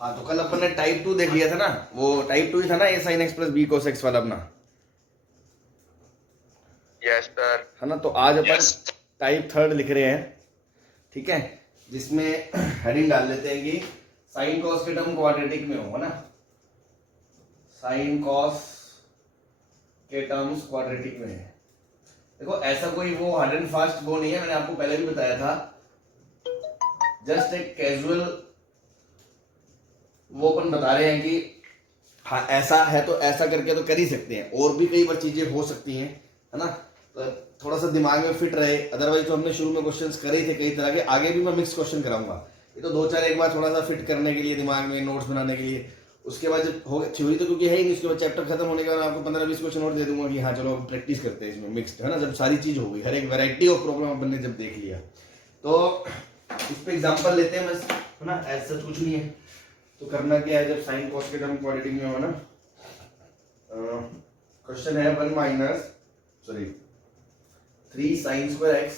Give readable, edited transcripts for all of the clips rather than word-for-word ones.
हाँ तो कल अपन ने टाइप 2 देख लिया था ना, वो टाइप 2 ही था ना, a sine x plus b cos x वाला अपना। Yes sir. है ना, तो आज अपन टाइप 3 लिख रहे हैं, ठीक है, जिसमें हेडिंग डाल लेते हैं कि साइन कॉस के टर्म क्वाड्रेटिक में हो, है ना, साइन कॉस के टर्म्स क्वाड्रेटिक में है। देखो ऐसा कोई वो हार्ड एंड फास्ट वो नहीं है, मैंने आपको पहले भी बताया था, जस्ट एक कैजुअल वो अपन बता रहे हैं कि हाँ ऐसा है तो ऐसा करके तो कर ही सकते हैं, और भी कई बार चीजें हो सकती हैं, है ना, तो थोड़ा सा दिमाग में फिट रहे। अदरवाइज तो हमने शुरू में क्वेश्चंस करे थे कई तरह के, आगे भी मैं मिक्स क्वेश्चन कराऊंगा, ये तो दो चार एक बार थोड़ा सा फिट करने के लिए दिमाग में, नोट्स बनाने के लिए। उसके बाद जब हो थ्योरी तो क्योंकि है ही नहीं, उसके बाद चैप्टर खत्म होने के बाद आपको 15-20 क्वेश्चन और दे दूंगा कि हाँ चलो प्रैक्टिस करते हैं इसमें मिक्स्ड, है ना, जब सारी चीज हो गई, हर एक वैरायटी ऑफ प्रॉब्लम अपन ने जब देख लिया। तो इस पे एग्जांपल लेते हैं बस, है ना, ऐसा कुछ नहीं है। तो करना क्या है, जब साइन कॉस के टर्म क्वाड्रेटिक में हो ना, क्वेश्चन है 3 sine square X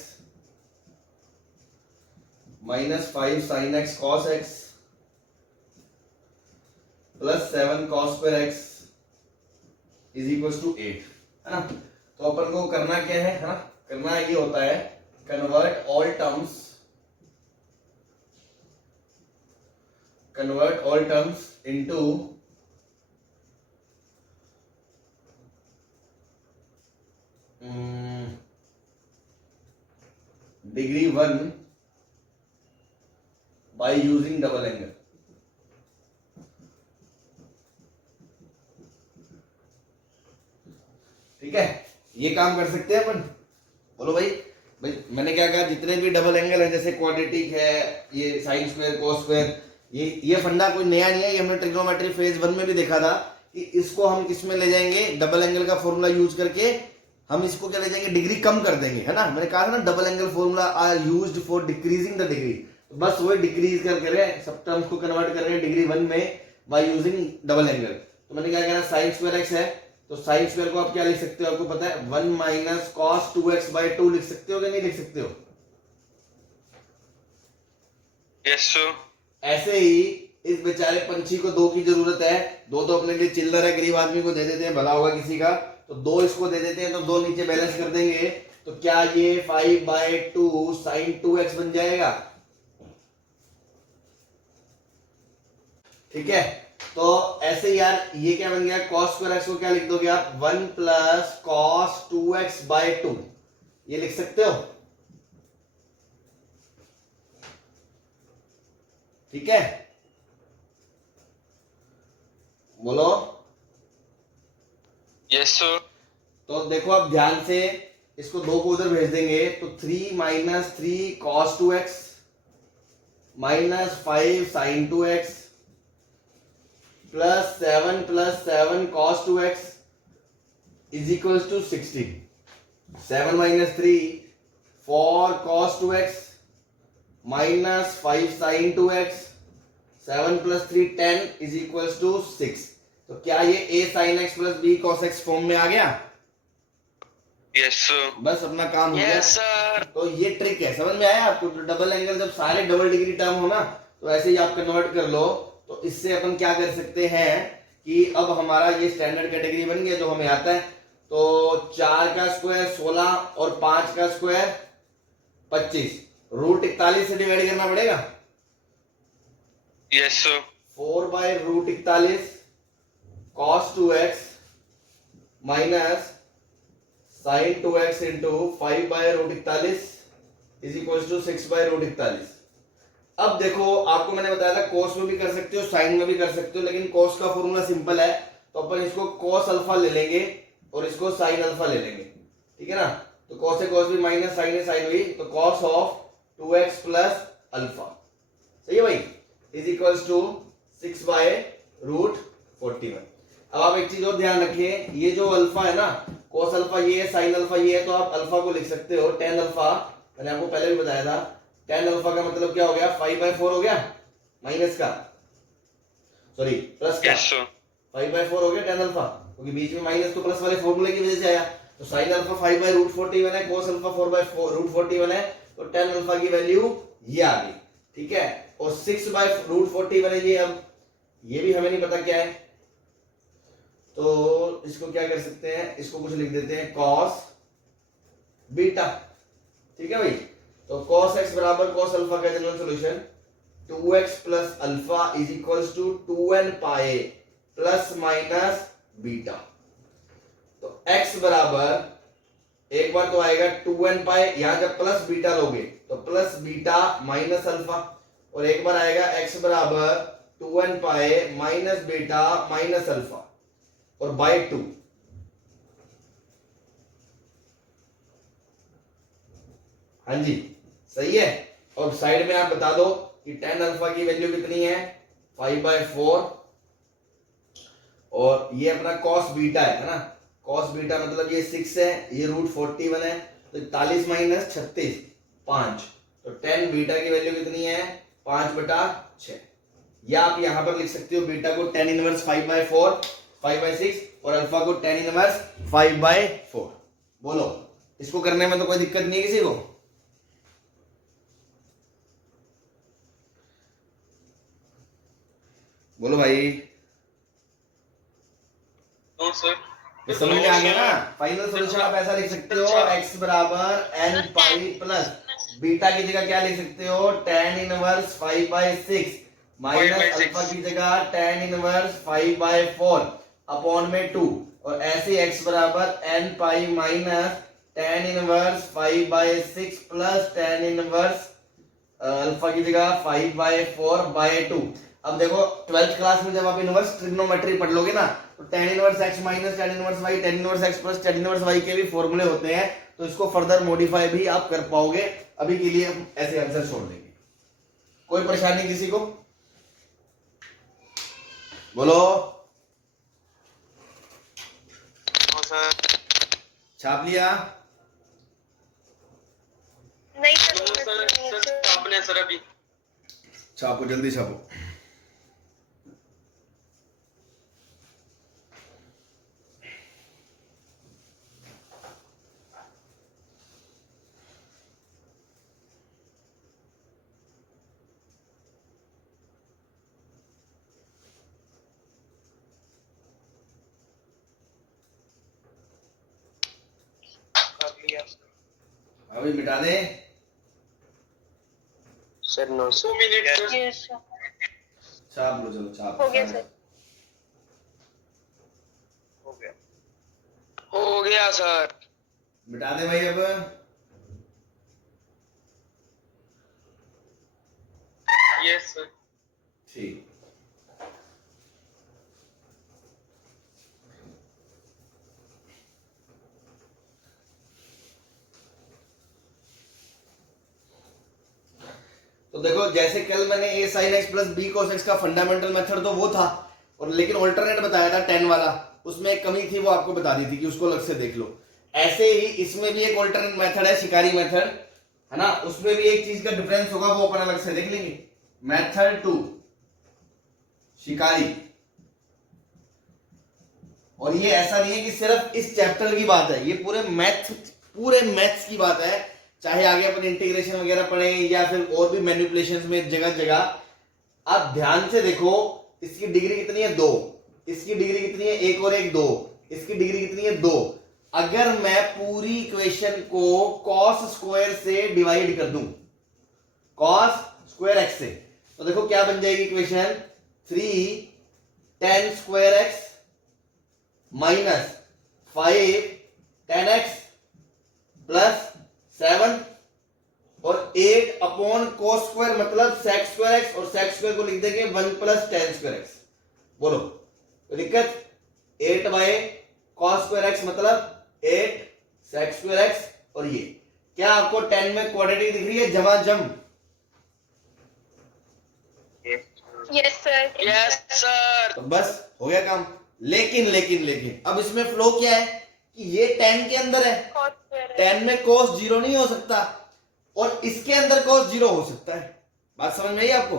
minus 5 sine X cos X plus 7 cos square X is equal to 8, है ना। तो अपन को करना क्या है ना, करना ये होता है convert all terms into degree 1 by using double angle. ठीक है, ये काम कर सकते हैं अपन। बोलो भाई, मैंने क्या कहा, जितने भी डबल एंगल है, जैसे क्वाड्रेटिक है, ये साइन स्क्वायर कॉस स्क्वायर, ये फंडा कोई नया नहीं है, ये हमने ट्रिग्नोमेट्री फेज 1 में भी देखा था कि इसको हम किस में ले जाएंगे, डबल एंगल का फॉर्मूला यूज करके हम इसको क्या ले जाएंगे, डिग्री कम कर देंगे, है ना। मैंने कहा था ना, double angle formula are used for decreasing the degree, तो बस वही डिक्रीज कर रहे हैं, सब टर्म्स को कन्वर्ट कर रहे हैं डिग्री 1 में बाय यूजिंग डबल एंगल। तो मैंने क्या कहना, साइन स्क्वायर एक्स है, तो साइन स्क्वायर को आप क्या लिख सकते हो, आपको पता है 1 माइनस कॉस 2x/2 लिख सकते हो कि नहीं लिख सकते हो? Yes sir. ऐसे ही इस बेचारे पंछी को 2 की जरूरत है, 2 तो अपने लिए चिल्लर है, गरीब आदमी को दे देते हैं, भला होगा किसी का, तो 2 इसको दे देते हैं, तो 2 नीचे बैलेंस कर देंगे, तो क्या ये 5/2 साइन 2x बन जाएगा? ठीक है, तो ऐसे यार ये क्या बन गया, cos स्क्वायर एक्स को क्या लिख दोगे आप, 1 प्लस कॉस 2x/2, ये लिख सकते हो। ठीक है, बोलो। Yes sir. तो देखो आप ध्यान से, इसको 2 को उधर भेज देंगे, तो 3 minus 3 cos 2x minus 5 sine 2x plus 7 cos 2x is equal to 16। 7 minus 3 4 cos 2x minus 5 sin 2x, 7 plus 3 10 is equal to 6। तो क्या ये a sin x plus b cos x form में आ गया? Yes sir. बस अपना काम हो गया। Yes sir. तो ये ट्रिक है, समझ में आया आपको? तो डबल एंगल जब सारे डबल डिग्री टर्म हो ना, तो ऐसे ही आप कन्वर्ट कर लो। तो इससे अपन क्या कर सकते हैं कि अब हमारा ये स्टैंडर्ड कैटेगरी बन गया जो हमें आता है। तो 4 का स्क्वायर 16 और 5 का स्क्वायर 25, रूट 41 से डिवाइड करना पड़ेगा। Yes sir. 4/√41 cos 2x minus sin 2x into 5/√41 is equal to 6/√41। अब देखो, आपको मैंने बताया था कोस में भी कर सकते हो, साइन में भी कर सकते हो, लेकिन कोस का फॉर्मूला सिंपल है, तो अपन इसको कोस अल्फा ले लेंगे और इसको साइन अल्फा ले लेंगे। ठीक है ना, तो कोस है कोस भी माइनस साइन है साइन भी, तो cos of 2x plus alpha, सही है भाई, इज इक्वल टू 6/√41। अब आप एक चीज और ध्यान रखिए, ये जो अल्फा है ना, कोस अल्फा ये है, साइन अल्फा ये है, तो आप अल्फा को लिख सकते हो tan अल्फा, मैंने आपको पहले भी बताया था, tan अल्फा का मतलब क्या हो गया, 5/4 हो गया, माइनस का, सॉरी प्लस का, 5/4 हो गया tan अल्फा, क्योंकि बीच में माइनस तो प्लस वाले फॉर्मूले की वजह से आया। तो साइन अल्फा 5/√41 है, कोस अल्फा 4/√41 है, तो tan अल्फा की वैल्यू ये आ गई। ठीक है, और 6/√41 है ये। अब ये भी हमें नहीं पता क्या है, तो इसको क्या कर सकते हैं, इसको कुछ लिख देते हैं कॉस बीटा। ठीक है भाई, तो cos x बराबर cos अल्फा का general solution 2x plus alpha is equals to 2n pi plus minus beta. तो x बराबर एक बार तो आएगा 2n पाए, यहां जब प्लस बीटा लोगे तो प्लस बीटा माइनस अल्फा, और एक बार आएगा x बराबर 2n pi minus beta minus alpha और बाय 2। हाँ जी सही है। और साइड में आप बता दो कि tan अल्फा की वैल्यू कितनी है 5/4, और ये अपना cos बीटा है ना, cos बीटा मतलब ये 6 है, ये √41 है, तो 41 माइनस 36 5, तो tan बीटा की वैल्यू कितनी है 5/6। या आप यहां पर लिख सकते हो बीटा को tan इनवर्स 5/4 5/6 और अल्फा को tan इनवर्स 5/4। बोलो, इसको करने में तो कोई दिक्कत नहीं है किसी को? बोलो भाई। No sir. ये समझ में आ गया ना? फाइनल सॉल्यूशन आप ऐसा लिख सकते हो x बराबर n पाई प्लस बीटा की जगह क्या लिख सकते हो tan इनवर्स 5/6 माइनस अल्फा की जगह tan इनवर्स 5/4 अपॉन में 2, और ऐसे x बराबर n pi minus tan inverse 5/6 plus tan inverse alpha की जगह 5/4/2। अब देखो 12th क्लास में जब आप इनवर्स ट्रिग्नोमेट्री पढ़ लोगे ना, तो tan inverse x minus tan inverse y, tan inverse x plus tan inverse y के भी फॉर्मूले होते हैं, तो इसको फर्दर मॉडिफाई भी आप कर पाओगे। अभी के लिए हम ऐसे आंसर छोड़ देंगे। कोई परेशानी किसी को? बोलो। सर छाप लिया? नहीं सर आपने सर अभी छापो, जल्दी छापो। कर लिया अभी मिटा दे। Sir. No 2 minute sir. Yes छाप लो, चलो छाप। हो गया सर। हो गया सर। मिटा दे भाई अब। Yes sir. ठीक। तो देखो, जैसे कल मैंने a sin x plus b cos x का फंडामेंटल मेथड तो वो था, और लेकिन ऑल्टरनेट बताया था 10 वाला, उसमें एक कमी थी वो आपको बता दी थी कि उसको अलग से देख लो। ऐसे ही इसमें भी एक ऑल्टरनेट मेथड है शिकारी मेथड, है ना, उसमें भी एक चीज का डिफरेंस होगा, वो अपन अलग से देख लेंगे। मेथड 2 शिकारी, और ये ऐसा नहीं है कि सिर्फ इस चैप्टर की बात है, ये पूरे मैथ्स की बात है। चाहे आगे अपन इंटीग्रेशन वगैरह पढ़े या फिर और भी मैनिपुलेशंस में जगह जगह, आप ध्यान से देखो। इसकी डिग्री कितनी है 2, इसकी डिग्री कितनी है 1 और 1 2, इसकी डिग्री कितनी है 2। अगर मैं पूरी इक्वेशन को cos स्क्वायर से डिवाइड कर दूं, cos स्क्वायर x से, तो देखो क्या बन जाएगी equation 3 tan square x minus 5 tan x plus 7 और 8 अपॉन cos स्क्वायर मतलब sec स्क्वायर x, और sec स्क्वायर को लिख देंगे 1 प्लस tan स्क्वायर x। बोलो तो दिक्कत? 8 बाय cos स्क्वायर x मतलब 8 sec स्क्वायर x, और ये क्या आपको 10 में क्वाड्रेटिक दिख रही है झमाझम? Yes sir. Yes sir. तो बस हो गया काम। लेकिन अब इसमें फ्लो क्या है कि ये 10 के अंदर है, 10 में cos 0 नहीं हो सकता, और इसके अंदर cos 0 हो सकता है। बात समझ में आई आपको?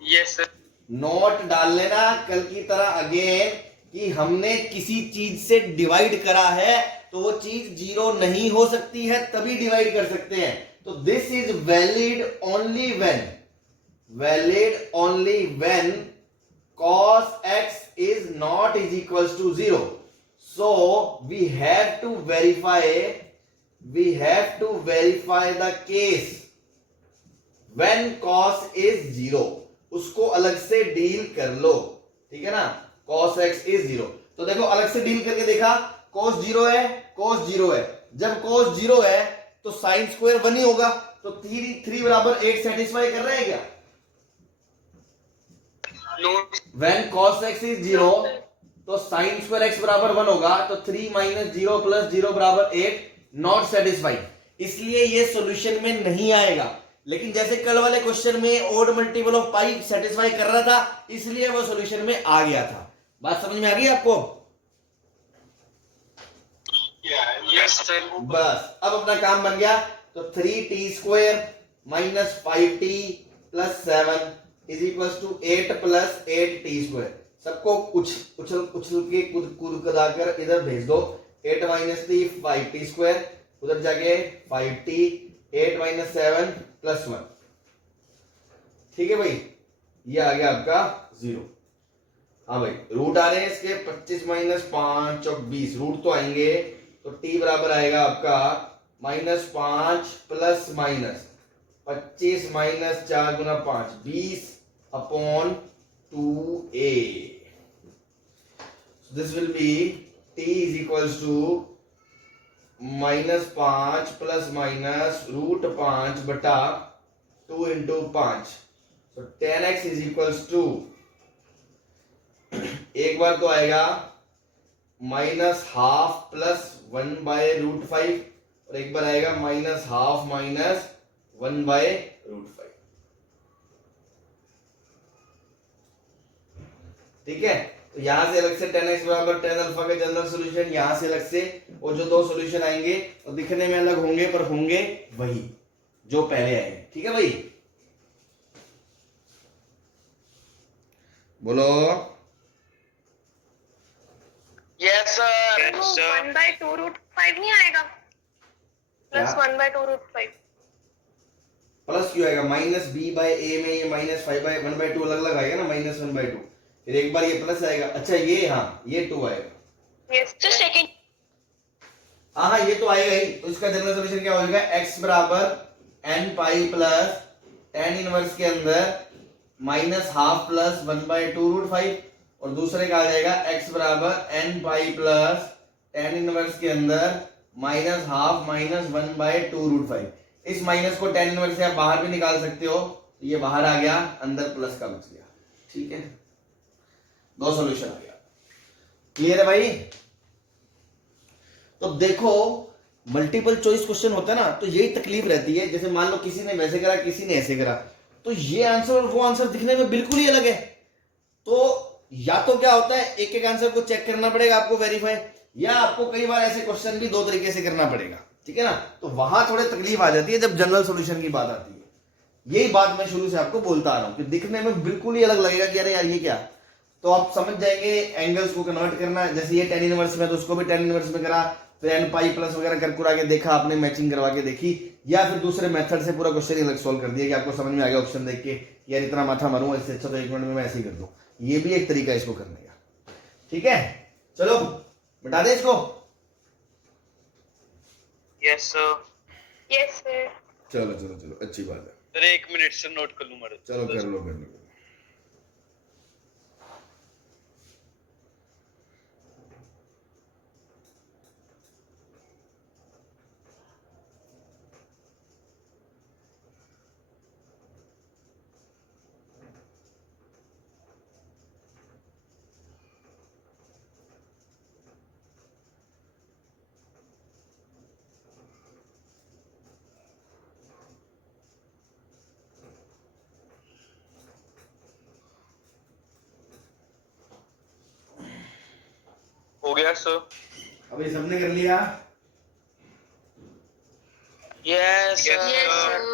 Yes sir. नोट डाल लेना कल की तरह अगेन कि हमने किसी चीज से डिवाइड करा है तो वो चीज 0 नहीं हो सकती है, तभी डिवाइड कर सकते हैं। तो this is valid only when valid only when cos x is not is equals to 0. So we have to verify the case when cos is 0. उसको अलग से डील कर लो, ठीक है ना. cos x is 0, तो देखो अलग से डील करके देखा, cos 0 है, cos 0 है. जब cos 0 है तो साइन स्क्वायर 1 ही होगा, तो 3 बराबर 8 सेटिस्फाई कर रहे हैं क्या? No When cos x is 0 तो साइन स्क्वायर x बराबर 1 होगा, तो 3 माइनस 0 प्लस 0 बराबर 8, नॉट सेटिस्फाइड, इसलिए ये सॉल्यूशन में नहीं आएगा. लेकिन जैसे कल वाले क्वेश्चन में odd multiple of pi satisfy कर रहा था, इसलिए वो सॉल्यूशन में आ गया था. बात समझ में आ गई आपको? Yes sir. बस अब अपना काम बन गया. तो 3t square minus 5t plus 7 is equal to 8 plus 8t square. सबको उछल के कूद कदाकर इधर भेज दो. 8 माइनस 3 5t स्क्वायर, उधर जाके 5t, 8 माइनस 7 प्लस 1. ठीक है भाई, ये आ गया आपका 0. हाँ भाई, रूट आ रहे हैं इसके 25 माइनस 5 और 20, रूट तो आएंगे, तो t बराबर आएगा आपका -5 प्लस माइनस 25 माइनस 4 गुना 5, 20 upon 2a. This will be t is equals to -5 plus minus root 5 बटा 2 इंटू 5. तो 10x इज इक्वल्स टू, एक बार तो आएगा -½ प्लस 1 बाय रूट 5, और एक बार आएगा -½ माइनस 1 बाय रूट 5. ठीक है, तो यहां से अलग से 10x बराबर 10 अल्फा का जनरल सॉल्यूशन, यहां से अलग से, और जो दो सॉल्यूशन आएंगे और दिखने में अलग होंगे पर होंगे वही जो पहले आए. ठीक है भाई, बोलो. Yes sir. तो 1/2 रूट 5 नहीं आएगा, प्लस क्या? 1/2 रूट 5. प्लस क्यों आएगा? माइनस b बाय a में ये -5/1/2 अलग अलग आएगा ना, -1/2. फिर एक बार ये प्लस आएगा. अच्छा ये, हाँ ये 2 आएगा. यस तो सेकंड. हाँ ये तो आएगा ही. तो इसका जनरल सॉल्यूशन क्या हो जाएगा? x बराबर n pi plus tan inverse के अंदर -½ प्लस 1/2 रूट 5, और दूसरे का आ जाएगा x बराबर n pi plus tan inverse के अंदर -½ माइनस 1/2 रूट 5. इस माइनस को tan इनवर्स से आप बाहर भी निकाल सकते हो, तो ये बाहर आ गया, अंदर प्लस का बच गया. ठीक है, दो सॉल्यूशन आ गया. क्लियर है भाई? तो देखो मल्टीपल चॉइस क्वेश्चन होता है ना, तो यही तकलीफ रहती है. जैसे मान लो किसी ने वैसे करा, किसी ने ऐसे करा, तो ये आंसर और वो आंसर दिखने में बिल्कुल ही अलग है. तो या तो क्या होता है, एक एक आंसर को चेक करना पड़ेगा आपको वेरीफाई, या आपको कई बार ऐसे क्वेश्चन भी दो तरीके से करना पड़ेगा. ठीक है ना, तो वहां थोड़े तकलीफ आ जाती है जब जनरल सॉल्यूशन की बात आती है. यही बात मैं शुरू से आपको बोलता आ रहा हूं कि दिखने में बिल्कुल ही अलग लगेगा कि अरे यार ये क्या. तो आप समझ जाएंगे एंगल्स को कन्वर्ट करना. जैसे ये tan इनवर्स में, तो उसको भी tan इनवर्स में करा, फिर n पाई प्लस वगैरह कर कुरा के देखा आपने, मैचिंग करवा के देखी, या फिर दूसरे मेथड से पूरा क्वेश्चन ही अलग सॉल्व कर दिया कि आपको समझ में आ गया ऑप्शन देख के, यार इतना माथा मारूंगा, इससे अच्छा तो 1 मिनट में मैं ऐसे ही कर दूं. ये भी एक तरीका है इसको करने का. ठीक है, चलो बता दे इसको. Yes sir. Yes sir. चलो चलो चलो, अच्छी बात है. सर 1 मिनट से नोट कर लूं मेरे. चलो कर लो कर लो. हो गया सर. अभी सबने कर लिया? Yes yes sir.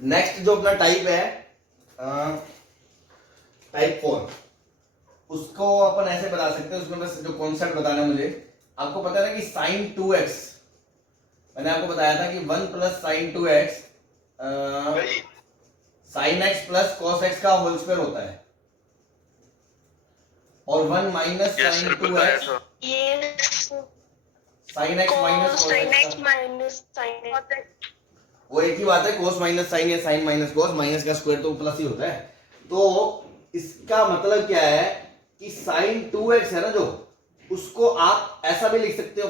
नेक्स्ट जो अपना टाइप है, टाइप 4, उसको अपन ऐसे बता सकते हैं, उसमें बस जो कॉन्सेप्ट बताना है मुझे, आपको पता है ना कि साइन 2x, मैंने आपको बताया था कि 1 plus sine 2x sine x plus cos x का होल स्क्वायर होता है, और 1 माइनस यस साइन सर बताया 2x था। Yes. Sine x minus Cos cos sin x x minus sin x. वो एक ही बात है, कोस माइनस साइन या साइन माइनस कोस, माइनस का स्क्वायर तो प्लस ही होता है। तो इसका मतलब क्या है कि साइन 2x है ना जो, उसको आप ऐसा भी लिख सकते हो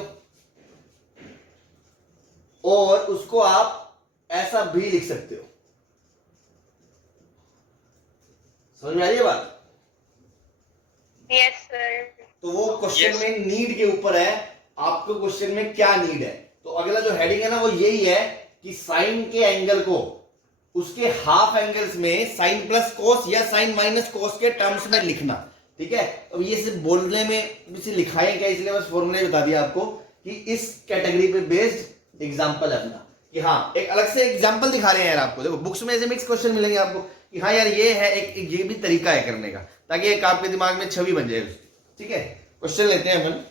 और उसको आप ऐसा भी लिख सकते हो। समझ में आ रही है बात? Yes sir. तो वो क्वेश्चन Yes. में नीड के ऊपर है, आपको क्वेश्चन में क्या नीड है। तो अगला जो हेडिंग है ना वो यही है कि साइन के एंगल को उसके हाफ एंगल्स में साइन प्लस कोस या साइन माइनस कोस के टर्म्स में लिखना। ठीक है, अब ये सिर्फ बोलने में इसे लिखाए क्या, इसलिए बस फॉर्मूले बता दिया आपको कि इस कैटेगरी पे बेस्ड एग्जांपल अपना, कि हाँ एक अलग से एग्जांपल दिखा रहे हैं यार आपको। देखो बुक्स में ऐसे मिक्स क्वेश्चन मिलेंगे आपको कि हाँ यार ये है एक ये भी तरीका है करने का, ताकि एक आपके दिमाग में छवि बन जाए उसकी। ठीक है, क्वेश्चन लेते हैं अपन।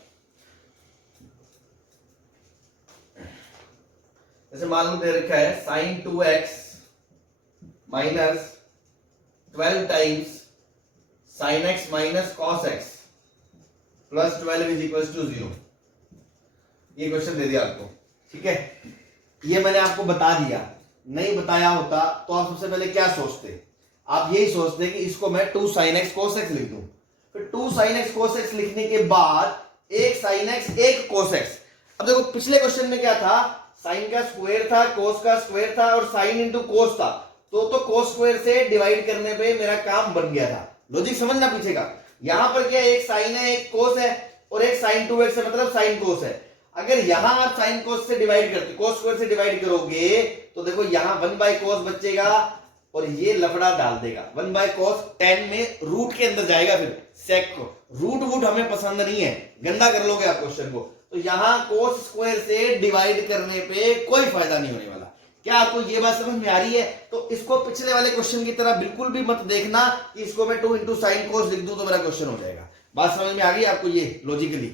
जैसे मालूम दे रखा है sine 2x minus 12 times sine x minus cos x plus 12 is equal to 0। ये क्वेश्चन दे दिया आपको। ठीक है, ये मैंने आपको बता दिया, नहीं बताया होता तो आप सबसे पहले क्या सोचते, आप यही सोचते कि इसको मैं 2 sin x cos x लिख दूं, फिर 2 sin x cos x लिखने के बाद एक sin x एक cos x। अब देखो पिछले क्वेश्चन में क्या था, साइन का स्क्वायर था, cos का स्क्वायर था और sin इंटू cos था, तो cos स्क्वायर से डिवाइड करने पे मेरा काम बन गया था। लॉजिक समझना पीछे का। यहां पर क्या एक sin है एक cos है और एक sin 2x है, मतलब sin cos है। अगर यहां आप sin cos से डिवाइड करते, cos स्क्वायर से डिवाइड करोगे तो देखो यहां 1 बाय cos बचेगा और ये लफड़ा डाल देगा 1 बाय cos 10 में रूट के अंदर जाएगा, फिर sec को रूट हमें पसंद नहीं है, गंदा कर लोगे आप क्वेश्चन को। तो यहां cos स्क्वायर से डिवाइड करने पे कोई फायदा नहीं होने वाला। क्या आपको ये बात समझ में आ रही है? तो इसको पिछले वाले क्वेश्चन की तरह बिल्कुल भी मत देखना कि इसको मैं 2 इंटू साइन कोस लिख दूं तो मेरा क्वेश्चन हो जाएगा। बात समझ में आ गई आपको ये लॉजिकली?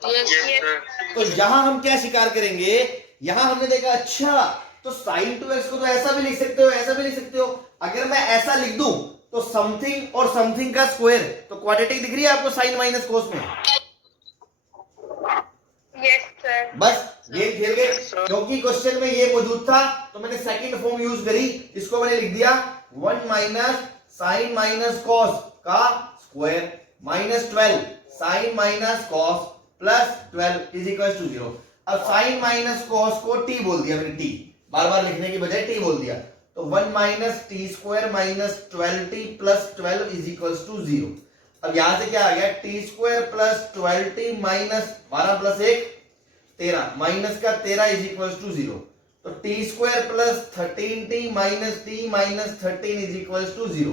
Yes sir. तो यहां हम क्या स्वीकार करेंगे, यहां हमने देखा अच्छा तो साइन 2x को तो ऐसा भी लिख सकते हो ऐसा भी लिख सकते हो। अगर मैं ऐसा लिख दूं तो समथिंग और समथिंग का स्क्वायर, तो क्वाड्रेटिक दिख रही है आपको साइन माइनस कोस में? Yes sir. बस गेम खेल गए, क्योंकि क्वेश्चन में ये मौजूद था तो मैंने सेकंड फॉर्म यूज करी, इसको मैंने लिख दिया 1 माइनस साइन माइनस कॉस का square minus 12 sine minus cos plus 12 is equal to 0। अब साइन माइनस कॉस को t बोल दिया मैंने, t बार बार लिखने की बजाय t बोल दिया, तो 1 minus t square minus 12t plus 12 is equal to 0। अब यहां से क्या आ गया, t square plus 12t minus 12 plus 1 13 minus का 13 इज इक्वल टू 0। तो t square plus 13t minus t minus 13 is equal to 0।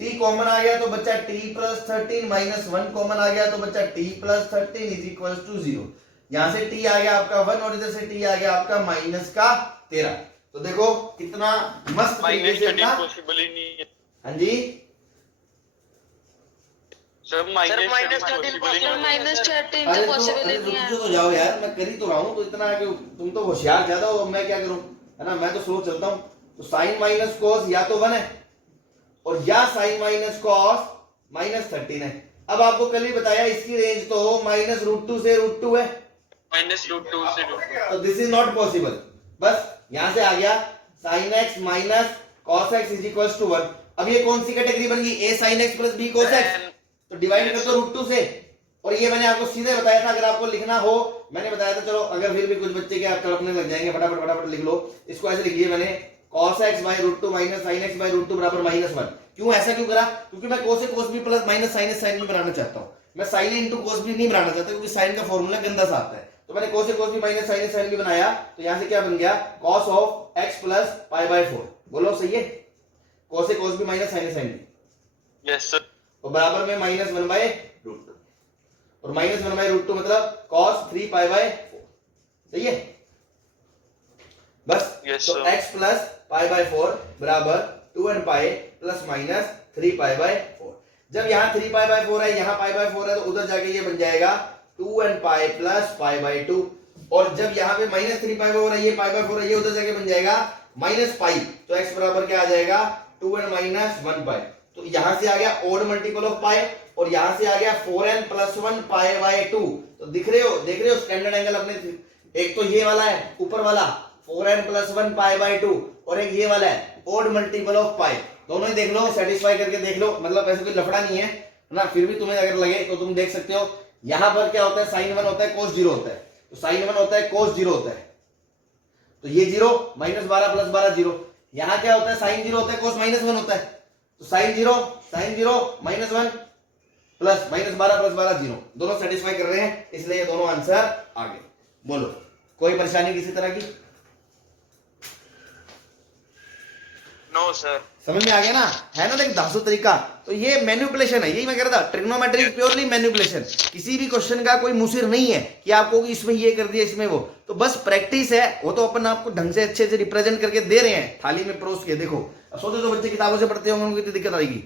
t common आ गया तो बच्चा t प्लस 13 माइनस 1 कॉमन आ गया तो बच्चा t plus 13 is equal to 0। यहां से t आ गया आपका 1 और इधर से t आ गया आपका माइनस का 13। तो देखो कितना मस्त तरीके से अपना, पॉसिबल ही नहीं है हाँ जी सर। माइनस 13 अरे तो रुक तो जाओ यार, मैं कर ही तो रहा हूँ, तो इतना कि तुम तो होशियार ज्यादा हो, मैं क्या करूं, है ना, मैं तो स्लो चलता हूँ। तो साइन माइनस कॉस या तो 1 है और या साइन माइनस कॉस माइनस 13 है। अब आपको कल ही बताया इसकी रेंज तो माइनस √2 से √2 है, माइनस √2 से तो दिस इज नॉट पॉसिबल। बस यहां से आ गया sine x minus cos x is equal to 1। अब ये कौन सी कैटेगरी बन गई, a sin x plus b cos x, तो डिवाइड कर दो √2 से। और ये मैंने आपको सीधे बताया था, अगर आपको लिखना हो मैंने बताया था, चलो अगर फिर भी कुछ बच्चे के आप तड़पने लग जाएंगे, फटाफट फटाफट लिख लो। इसको ऐसे लिखिए मैंने cos x by √2 minus sin x by √2 बराबर -1। क्यों ऐसा क्यों करा, क्योंकि मैं cos a cos b plus minus sin a sin b बनाना चाहता हूं, मैं sin a into cos b नहीं बनाना चाहता, क्योंकि sin का फॉर्मूला गंदा सा आता है। तो मैंने cos a cos b minus sin a sin b बनाया, तो यहां से क्या बन गया cos of x plus pi by 4। बोलो सही है, cos a cos b minus sin a sin b। Yes sir. तो बराबर में -1 बाय √2 और -1 बाय √2 मतलब cos 3 पाई बाय 4। सही है बस। Yes, तो sir. x plus pi by 4 बराबर 2n पाई प्लस माइनस 3π/4। जब यहाँ 3π/4 है, यहाँ π/4 है, तो उधर जाके ये बन जाएगा 2nπ प्लस π/2। और जब यहाँ पे -3π/4 है, ये π/4 है, ये उधर जाके बन जाएगा -π। तो x बराबर क्या आ जाएगा 2n - 1π। तो यहाँ से आ गया ओड मल्टीपल ऑफ पाई, और यहाँ से आ गया 4n + 1 π/2। तो देख रहे हो स्टैंडर्ड एंगल अपने, एक तो ये वाला है ऊपर वाला 4n + 1 π/2, और एक ये वाला है ओड मल्टीपल ऑफ पाई। दोनों ही देख लो, सेटिस्फाई करके देख लो, मतलब ऐसे कोई लफड़ा नहीं है ना। फिर भी तुम्हें अगर लगे तो तुम देख सकते हो। यहाँ पर क्या होता है, sin 1 होता है cos 0 होता है, तो sin 1 होता है cos 0 होता है, तो ये 0 -12 + 12 0। यहाँ क्या होता है, sin 0 होता है cos -1 होता है, तो sin 0 -1 प्लस -12 + 12 0, दोनों सेटिस्फाई कर रहे हैं, इसलिए ये दोनों आंसर आ गए। बोलो कोई परेशानी किसी तरह की? No sir. समझ में आ गया ना, है ना। देख धांसू तरीका, तो ये मैनिपुलेशन है, यही मैं कह रहा था, ट्रिग्नोमेट्री प्योरली मैनिपुलेशन। किसी भी क्वेश्चन का कोई मुसीर नहीं है कि आपको इसमें ये कर दिया इसमें वो, तो बस प्रैक्टिस है। वो तो अपन आपको ढंग से अच्छे से रिप्रेजेंट करके दे रहे हैं, थाली में परोस के। देखो अब सोचो जो बच्चे किताबों से पढ़ते होंगे उनको कितनी दिक्कत आएगी,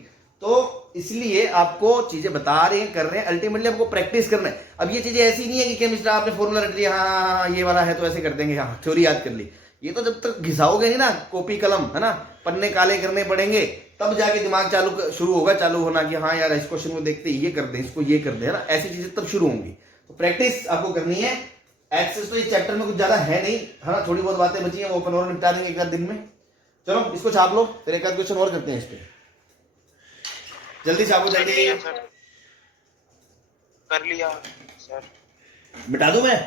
तो इसलिए आपको चीजें बता रहे हैं, कर रहे हैं, अल्टीमेटली आपको प्रैक्टिस करना है। अब ये चीजें ऐसी नहीं है कि केमिस्ट्री आपने फॉर्मूला रट लिया, हाँ ये वाला है तो ऐसे कर देंगे, हाँ थ्योरी याद कर ली। ये तो जब तक घिसाओगे नहीं ना कॉपी कलम, है ना, पन्ने काले करने पड़ेंगे, तब जाके दिमाग शुरू होना कि हाँ यार इस क्वेश्चन को देखते ये कर दें, इसको ये कर दें, है ना, ऐसी चीजें तब शुरू होंगी। तो प्रैक्टिस आपको करनी है। एक्सेस तो इस चैप्टर में कुछ ज्यादा है नहीं, है ना, थोड़ी बहुत बातें बची हैं, वो अपन और निपटा देंगे एक आध दिन में। चलो इसको छाप लो, फिर एक आध क्वेश्चन और करते हैं इस पे। जल्दी छापो, जल्दी। कर लिया सर। मिटा दूं मैं?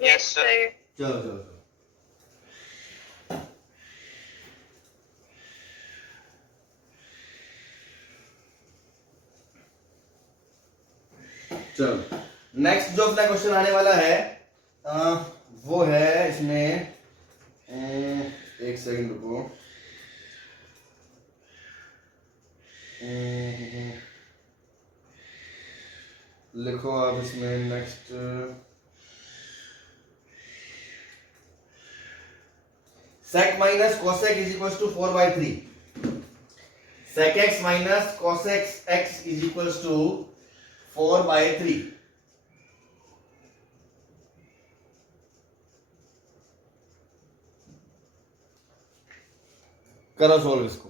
Yes sir. चलो चलो चलो। नेक्स्ट जो अपना क्वेश्चन आने वाला है वो है इसमें, एक सेकंड रुको। लिखो आप इसमें next, sec minus cosec is equals to 4/3। sec x minus cosec x is equals to 4/3। करो सोल्व इसको।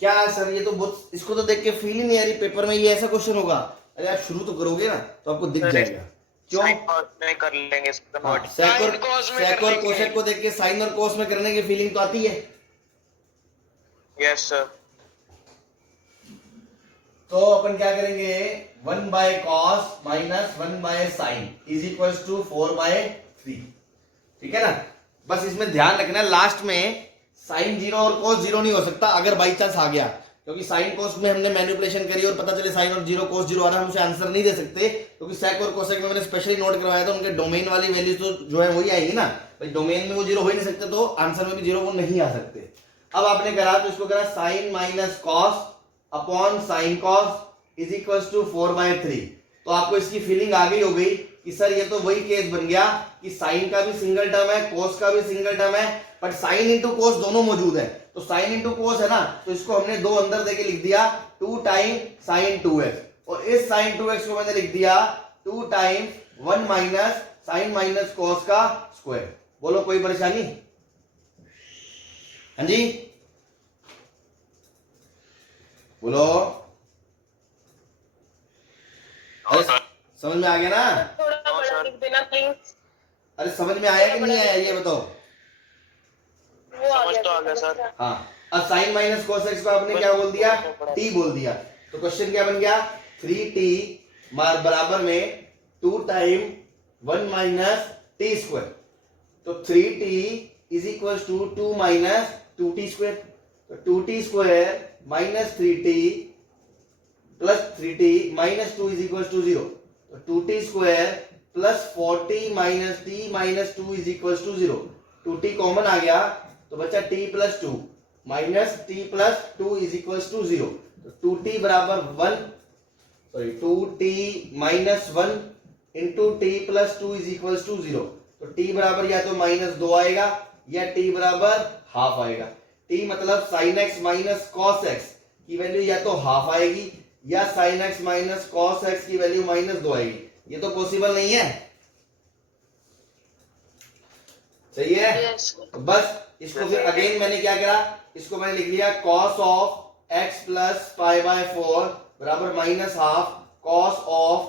क्या सर ये तो बहुत, इसको तो देख के फील ही नहीं आ रही पेपर में ये ऐसा क्वेश्चन होगा। अरे आप शुरू तो करोगे ना तो आपको दिख जाएगा। क्यों में कर लेंगे सेक और कोसेक को देख के साइन और कोस में करने की फीलिंग तो आती है। Yes sir. तो अपन क्या करेंगे, 1/cos minus 1/sin is equal to 4/3। ठीक है ना। बस इसमें ध्यान रखना लास्ट में साइन 0 और कोस 0 नहीं हो सकता अगर बाई चांस आ गया, क्योंकि साइन कोस में हमने मैनिपुलेशन करी और पता चले साइन और 0 कोस 0 आ रहा, हम उसे आंसर नहीं दे सकते, क्योंकि सेक और कोसेक में मैंने स्पेशली नोट करवाया था उनके डोमेन वाली वैल्यूज तो जो है वही आएगी ना भाई, डोमेन में वो 0 हो ही नहीं सकते तो आंसर में भी 0 वो नहीं आ सकते। अब आपने करा तो इसको करा sine minus cos upon sine cos is equal to 4/3। तो आपको इसकी फीलिंग आ गई हो गई कि सर ये तो वही केस बन गया कि साइन का भी सिंगल टर्म है, कोस का भी सिंगल टर्म है, बट साइन इंटू कोस दोनों मौजूद है। तो साइन इंटू कोस है ना, तो इसको हमने 2 अंदर देके लिख दिया 2 टाइम साइन 2x, और इस साइन 2x को मैंने लिख दिया 2 time 1 minus sine minus cos का स्क्वायर। बोलो कोई परेशानी? हाँ जी बोलो। अरे समझ में आ गया ना? थोड़ा बड़ा लिख देना प्लीज। अरे समझ में आया कि नहीं आया ये बताओ? वो समझ तो आ गया सर। हाँ, अब साइन माइनस कोस एक्स को आपने क्या बोल दिया, t बोल दिया। तो क्वेश्चन क्या बन गया, 3t बराबर में 2 टाइम 1 माइनस टी स्क्वायर। तो 3t is equal to 2 minus 2t square. तो 2t square minus 3t plus 3t minus 2 is equal to 0। तो 2t square plus 4t minus t minus 2 is equal to 0। 2t common आ गया तो बचा t plus 2 minus t plus 2 is equal to 0। तो 2t बराबर 1, sorry 2t minus 1 into t plus 2 is equal to 0। तो T बराबर या तो -2 आएगा या टी बराबर हाफ आएगा। टी मतलब sign x minus cos x की वैल्यू या तो हाफ आएगी या sign x minus cos x की वैल्यू -2 आएगी। ये तो पॉसिबल नहीं है, सही है। यस तो बस इसको फिर अगेन मैंने क्या करा, इसको मैंने लिख लिया cos of x plus pi by 4 बराबर -हाफ cos ऑफ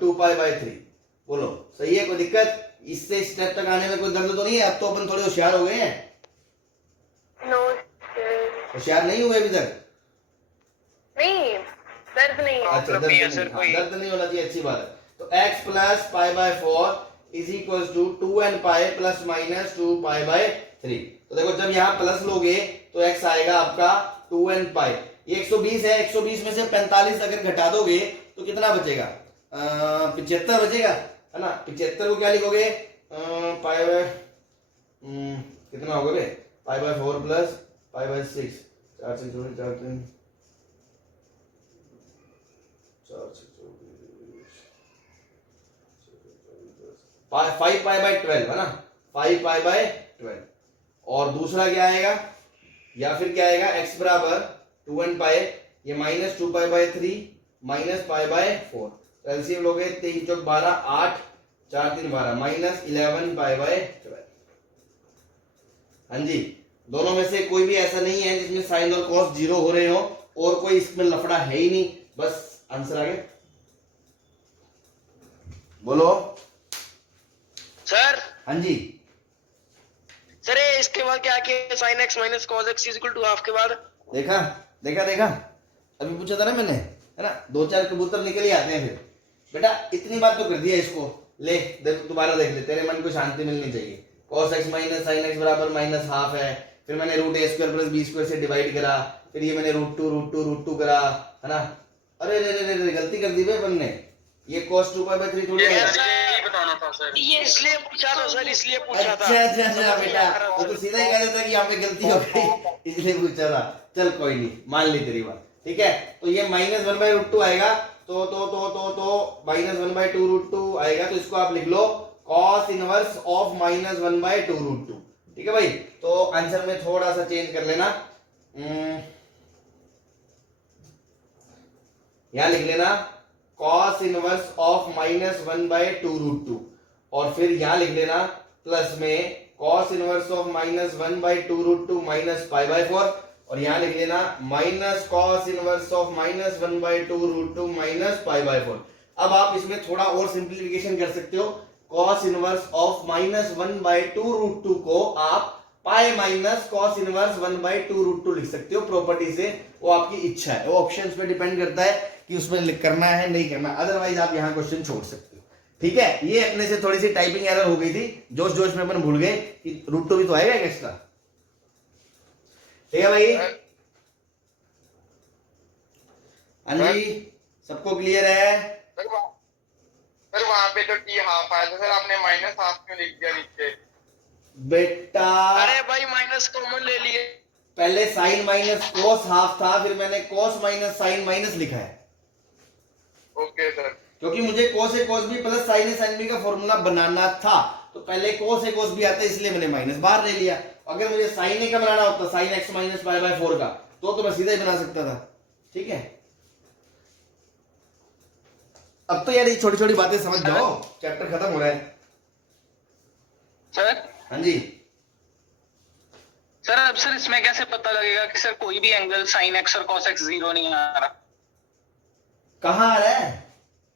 2π/3। बोलो सही है, कोई दिक्कत? इससे स्टेप तक आने में कोई दर्द तो नहीं है? अब तो अपन थोड़े होशियार हो गए हैं। नो होशियार नहीं हुए अभी तक? नहीं, दर्द नहीं है। अच्छा, दर्द भी है नहीं, सर हाँ, कोई। दर्द नहीं होना चाहिए, अच्छी बात है। तो x plus pi by 4 is equal to 2n pi plus minus 2π/3। तो देखो जब यहाँ प्लस लोगे तो x आएगा आपका 2n पाई। ये 120 है, 120 में से 45 अगर घटा दोगे तो कितना बचेगा? 75 बचेगा, है ना। 75 को क्या लिखोगे? पाई बाय कितना होगा बे? Pi by 4 plus pi by 6, 4 से 4 4 3 5 पाई बाय 12 है ना, 5 पाई बाय 12। और दूसरा क्या आएगा, या फिर क्या आएगा? x बराबर 2n पाई, ये -2π/3 माइनस पाई बाय 4। तो एलसीएम लोगे 3 चौक 12, 8 4 3 12 -11 पाई बाय 12। हाँ जी, दोनों में से कोई भी ऐसा नहीं है जिसमें साइन और कॉस जीरो हो रहे हो, और कोई इसमें लफड़ा है ही नहीं। बस आंसर आ गया, बोलो सर। हाँ जी। सर ये इसके बाद क्या किया? Sine x minus cos x is equal to half के बाद देखा देखा देखा, अभी पूछा था ना मैंने, है ना। 2-4 कबूतर निकल ही आते हैं फिर। बेटा इतनी बात तो कर दिया इसको, ले देख दोबारा देख ले, तेरे मन को शांति मिलनी चाहिए। cos x minus sine x बराबर -हाफ है, फिर मैंने √a² प्लस b² से डिवाइड करा, फिर ये मैंने √2 करा, है ना। अरे रे रे रे, गलती कर दी भाई अपन ने, ये cos 2π/3 थोड़ी है। यही बताना था सर, ये इसलिए पूछा था सर, इसलिए पूछा था। अच्छा बेटा, वो तो सीधा ही कह देता कि यहाँ पे गलती हो गई इसलिए पूछा था। चल कोई नहीं, मान ली तेरी बात, ठीक है। तो ये -1/√2 आएगा, तो -1/2√2 आएगा, तो इसको आप लिख लो cos इनवर्स ऑफ -1/2√2। ठीक है भाई। तो आंसर में थोड़ा सा चेंज कर लेना, यहां लिख लेना cos इनवर्स ऑफ -1/2√2, और फिर यहां लिख लेना प्लस में cos इनवर्स ऑफ -1/2√2 माइनस π/4, और यहां लिख लेना minus cos inverse of -1/2√2 minus π/4। अब आप इसमें थोड़ा और सिंप्लीफिकेशन कर सकते हो। cos इनवर्स ऑफ -1/2√2 को आप पाई माइनस cos इनवर्स 1/2√2 लिख सकते हो प्रॉपर्टी से, वो आपकी इच्छा है, वो ऑप्शंस पे डिपेंड करता है कि उसमें करना है नहीं करना, अदरवाइज आप यहां क्वेश्चन छोड़ सकते हो। ठीक है, ये अपने से थोड़ी सी टाइपिंग एरर हो गई थी, जोश जोश में अपन भूल गए कि √2 भी तो आएगा एक एक्स्ट्रा। ठीक है भाई, हाँ जी, सबको क्लियर है? सर वहां पे तो टी हाफ आया था सर, आपने -हाफ क्यों लिख दिया नीचे? बेटा अरे भाई माइनस कॉमन ले लिए। पहले साइन माइनस कोस हाफ था, फिर मैंने कोस माइनस साइन माइनस लिखा है, ओके सर। क्योंकि मुझे कोस ए कोस बी प्लस साइन ए साइन बी का फॉर्मूला बनाना था, तो पहले कोस ए कोस बी आता है, इसलिए मैंने माइनस बाहर ले लिया। अगर मुझे साइन ए का बनाना होता, साइन एक्स माइनस π/4 का, तो मैं सीधा ही बना सकता था। ठीक है, अब तो यार ये छोटी छोटी बातें समझ जाओ, चैप्टर खत्म हो रहा है। सर हाँ जी, सर अब सर इसमें कैसे पता लगेगा कि सर कोई भी एंगल साइन एक्स और कॉस एक्स जीरो नहीं आ रहा? कहाँ आ रहा है?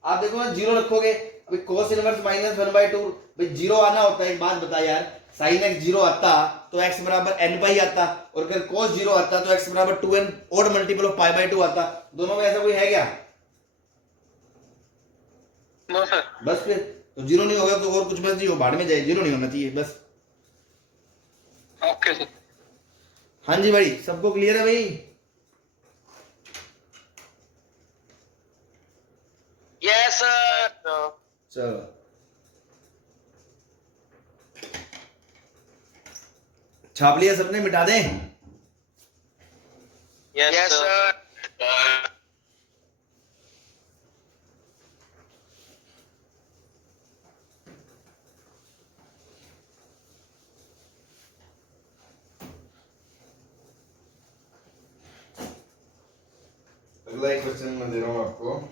आप देखो ना, जीरो रखोगे, अभी cos इनवर्स -1/2, भाई जीरो आना होता है। एक बात बता यार, साइन एक्स जीरो आता तो x बराबर n पाई आता, और अगर cos जीरो आता तो x बराबर 2n ओड मल्टीपल ऑफ π/2 आता। दोनों में ऐसा कोई है क्या? No sir. बस फिर तो जीरो नहीं होगा तो और कुछ मर्जी हो, भाड़ में जाए, जीरो नहीं होना चाहिए बस। Okay sir. हाँ जी भाई, सबको क्लियर है भाई? Yes sir. चलो छाप लिया सबने, मिटा दें? Yes sir. अगला एक क्वेश्चन मैं दे रहा हूं आपको।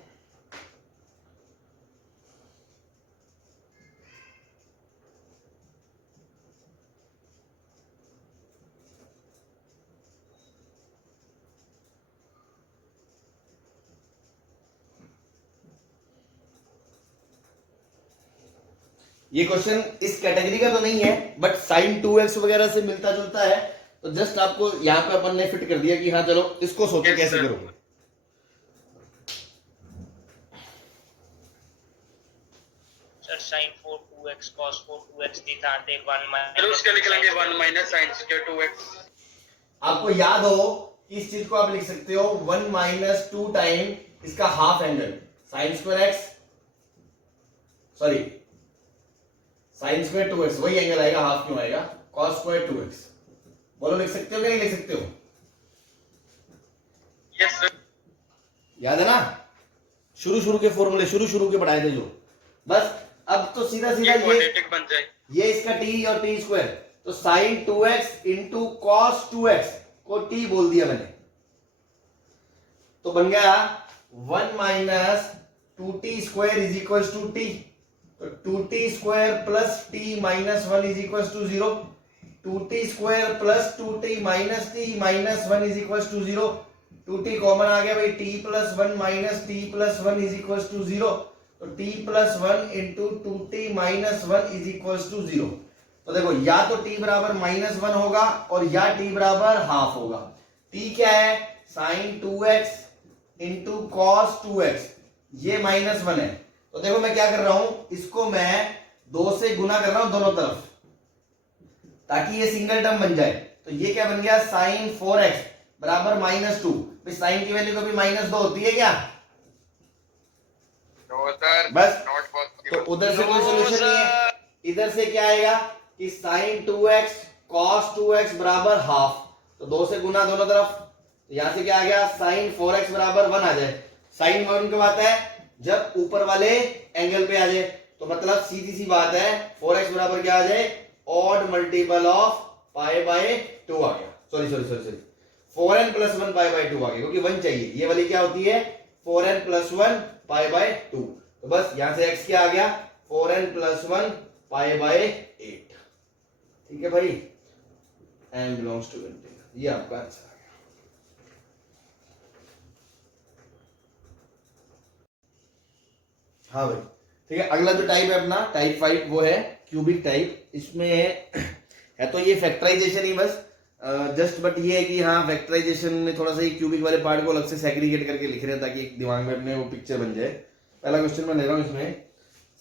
ये क्वेश्चन इस कैटेगरी का तो नहीं है, बट साइन 2x वगैरह से मिलता जुलता है, तो जस्ट आपको यहाँ पे अपन ने फिट कर दिया कि हाँ चलो इसको सोचो कैसे करोगे। Sir sin 4 2x cos 4 2x theta आते 1 फिर उसके निकलेंगे 1 माइनस साइन स्क्वायर 2x। आपको याद हो कि इस चीज को आप लिख सकते हो 1 माइनस 2 टाइम इसका half angle sine square x, sorry sine square 2x, वही एंगल आएगा, हाफ क्यों आएगा, कॉस स्क्वायर 2x। बोलो लिख सकते हो कि नहीं लिख सकते हो? Yes sir. याद है ना, शुरू के फॉर्मूले शुरू के पढ़ाए थे जो। बस अब तो सीधा ये ये क्वाड्रेटिक बन जाए। ये इसका t और t स्क्वायर, तो sine 2x into cos 2x को t बोल दिया मैंने, तो बन गया 1 minus 2t square is equal to t, तो 2t square plus t minus 1 is equal to 0, 2t square plus 2t minus t minus 1 is equal to 0, 2t common आ गया भाई, t plus 1 minus t plus 1 is equal to 0, तो t plus 1 into 2t minus 1 is equal to 0। तो देखो या तो t बराबर minus 1 होगा और या t बराबर हाफ होगा। t क्या है, sine 2x into cos 2x, ये माइनस 1 है, तो देखो मैं क्या कर रहा हूं, इसको मैं 2 से गुना कर रहा हूं दोनों तरफ ताकि ये सिंगल टर्म बन जाए। तो ये क्या बन गया, साइन 4x बराबर माइनस 2। साइन की वैल्यू कभी माइनस 2 होती है क्या? सर बस नॉट तो पॉसिबल। उधर से कोई सोल्यूशन नहीं है, इधर से क्या आएगा कि साइन 2x cos 2x बराबर हाफ, तो 2 से गुना दोनों तरफ, तो यहां से क्या आ गया, साइन 4x बराबर 1 आ जाए। साइन 1 कब आता है, जब ऊपर वाले एंगल पे आ जाए, तो मतलब सीधी सी बात है 4x बराबर क्या आ जाए, odd multiple of pi by 2 आ गया, sorry 4n plus 1 pi by 2 आ गया, क्योंकि 1 चाहिए, ये वाली क्या होती है 4n प्लस 1 पाई बाय 2, तो बस यहां से x क्या आ गया, 4n प्लस 1 पाई बाय 8। ठीक है भाई, n बिलोंग्स टू इंटीग्रल, ये आपका आंसर आ गया। हाँ भाई ठीक है, अगला जो टाइप है अपना टाइप 5 वो है क्यूबिक टाइप। इसमें है तो ये फैक्टराइजेशन ही बस, जस्ट बट ये है कि हाँ फैक्टराइजेशन में थोड़ा सा ये क्यूबिक वाले पार्ट को अलग से सेग्रीगेट करके लिख रहे हैं ताकि एक दिमाग में अपने वो पिक्चर बन जाए। पहला क्वेश्चन मैं ले रहा हूं इसमें,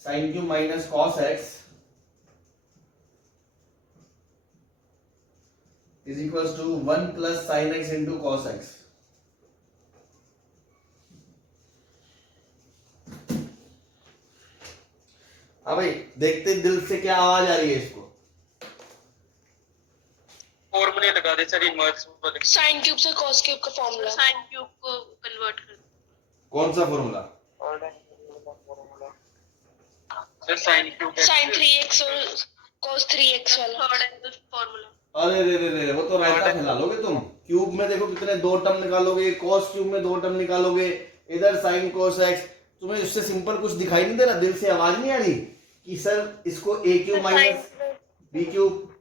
sine cube minus cos x is equal to 1 plus sine x into cos x. हाँ भाई देखते दिल से क्या आवाज आ रही है इसको, फॉर्मूले लगा दे सर, इनवर्स वाले। साइन क्यूब से कॉस क्यूब का फॉर्मूला, साइन क्यूब को कन्वर्ट कर, कौन सा formula, sir sine cube sign 3x और cos 3x वाला थर्ड एंगल फॉर्मूला। अरे रे वो तो रायता खिला लोगे तुम। क्यूब में देखो कितने 2 टर्म निकालोगे, कॉस क्यूब में 2 टर्म निकालोगे, इधर साइन कोस एक्स, तुम्हें इससे सिंपल कुछ दिखाई नहीं दे रहा, दिल से आवाज नहीं आ रही कि सर इसको ए क्यूब माइनस बी क्यूब,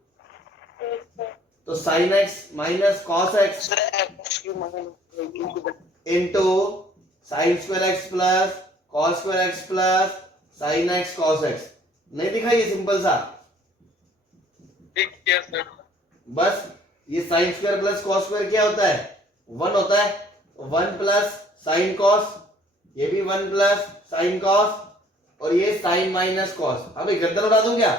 तो sign x minus cos x into sine square x plus cos square x plus sine X cos x, नहीं दिखा ये सिंपल सा। ठीक है सर। बस ये sine square plus cos square क्या होता है, 1 होता है, 1 प्लस साइन कॉस, ये भी 1 प्लस साइन कॉस, और ये साइन माइनस कॉस। अभी गर्दन उड़ा दूं क्या,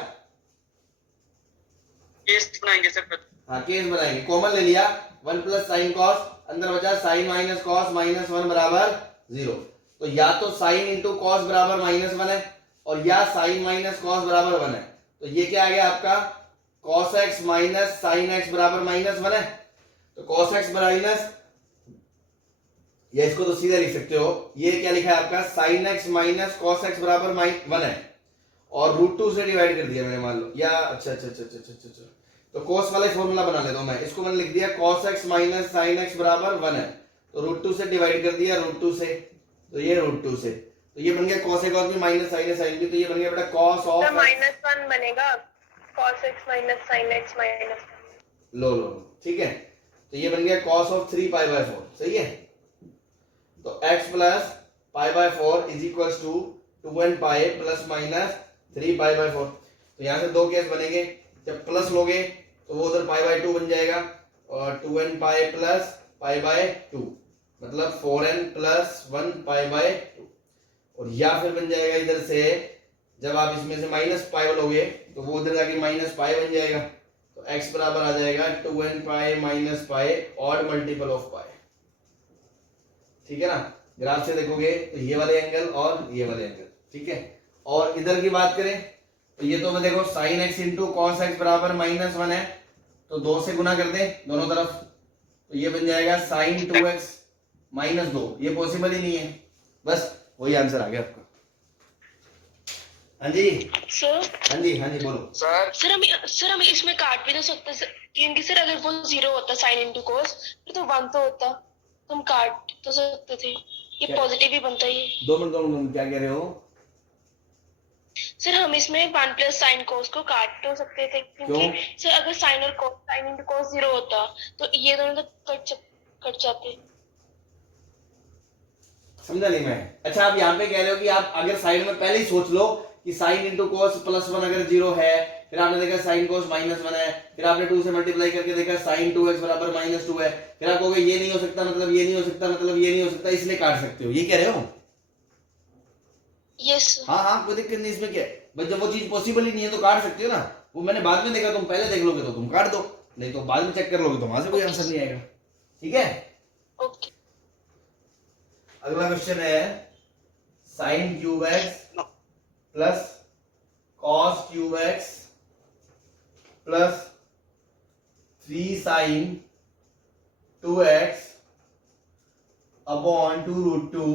केस बनाएंगे सर। हाँ केस बनाएंगे, कॉमन ले लिया, 1 प्लस साइन कॉस, अंदर बचा साइन माइनस कॉस माइनस 1 बराबर 0, तो या तो साइन इंटू कॉस बराबर माइनस 1 है और या साइन माइनस कॉस बराबर 1 है, तो ये क्या आ गया आपका cos x minus sine x बराबर माइनस 1 है, तो cos x माइनस, या इसको तो सीधा लिख सकते हो, ये क्या लिखा है आपका sign x minus cos x बराबर 1 है, और √2 से डिवाइड कर दिया मैंने मान लो, या अच्छा, तो cos वाला फॉर्मूला बना लेता हूं मैं, इसको मैंने लिख दिया cos x minus sine x बराबर 1 है, तो √2 से डिवाइड कर दिया, √2 से, तो ये √2 से, तो ये बन गया cos a cos b minus sin a sin b, तो ये बन गया बेटा cos ऑफ -1 बनेगा, cos x minus sin x minus 1। लो ठीक है, तो ये बन गया cos ऑफ 3 पाई बाय 4, सही है। तो x plus pi by 4 is equals to 2n pi plus minus 3 pi by 4। तो यहाँ से दो केस बनेंगे, जब प्लस लोगे तो वो उधर पाई बाय 2 बन जाएगा और 2n pi plus pi by 2 मतलब 4n प्लस 1 पाई बाय 2, और या फिर बन जाएगा इधर से जब आप इसमें से माइनस पाई लोगे तो वो उधर जाके माइनस पाई बन जाएगा, तो x बराबर आ जाएगा 2n pi minus pi odd multiple of pi. ठीक है ना, ग्राफ से देखोगे तो ये वाले एंगल और ये वाले एंगल, ठीक है। और इधर की बात करें तो ये तो देखो sin x into cos x बराबर -1 है, तो 2 से गुना कर दें दोनों तरफ, तो ये बन जाएगा sin 2x -2, ये पॉसिबल ही नहीं है, बस वही आंसर आ गया आपका। हाँ जी सर हाँ जी बोलो। सर हम इसमें काट भी तो सकते हैं क्योंकि सर अगर वो 0 होता sin इंटू cos फिर तो 1 तो होता, तो हम काट तो सकते थे, ये क्या? पॉजिटिव ही बनता है ये। 2 मिनट क्या कह रहे हो? सर हम इसमें 1 प्लस sin cos को काट तो सकते थे क्योंकि सर अगर sin और cos sin इंटू cos 0 होता तो ये दोनों तो कट जाते। समझा नहीं मैं। अच्छा आप यहाँ पे कह रहे हो कि आप अगर साइड में पहले ही सोच लो कि sin इंटू कोस +1 अगर 0 है, फिर आपने देखा sin cos -1 है, फिर आपने 2 से मल्टीप्लाई करके देखा sin 2x बराबर -2 है, फिर आप कहोगे ये नहीं हो सकता, मतलब ये नहीं हो सकता, मतलब ये नहीं हो सकता, इसलिए काट सकते हो, ये कह रहे हो? यस हाँ कोई दिक्कत नहीं, इसमें क्या है बस, जब वो चीज पॉसिबल ही नहीं है तो काट सकते हो ना। वो मैंने बाद में देखा, तुम पहले देख लोगे तो तुम काट दो, नहीं तो बाद में चेक कर लोगे तो वहां से कोई आंसर नहीं आएगा। ठीक है, ओके। अगला क्वेश्चन है sin cube x plus cos cube x plus 3 sin 2x upon 2√2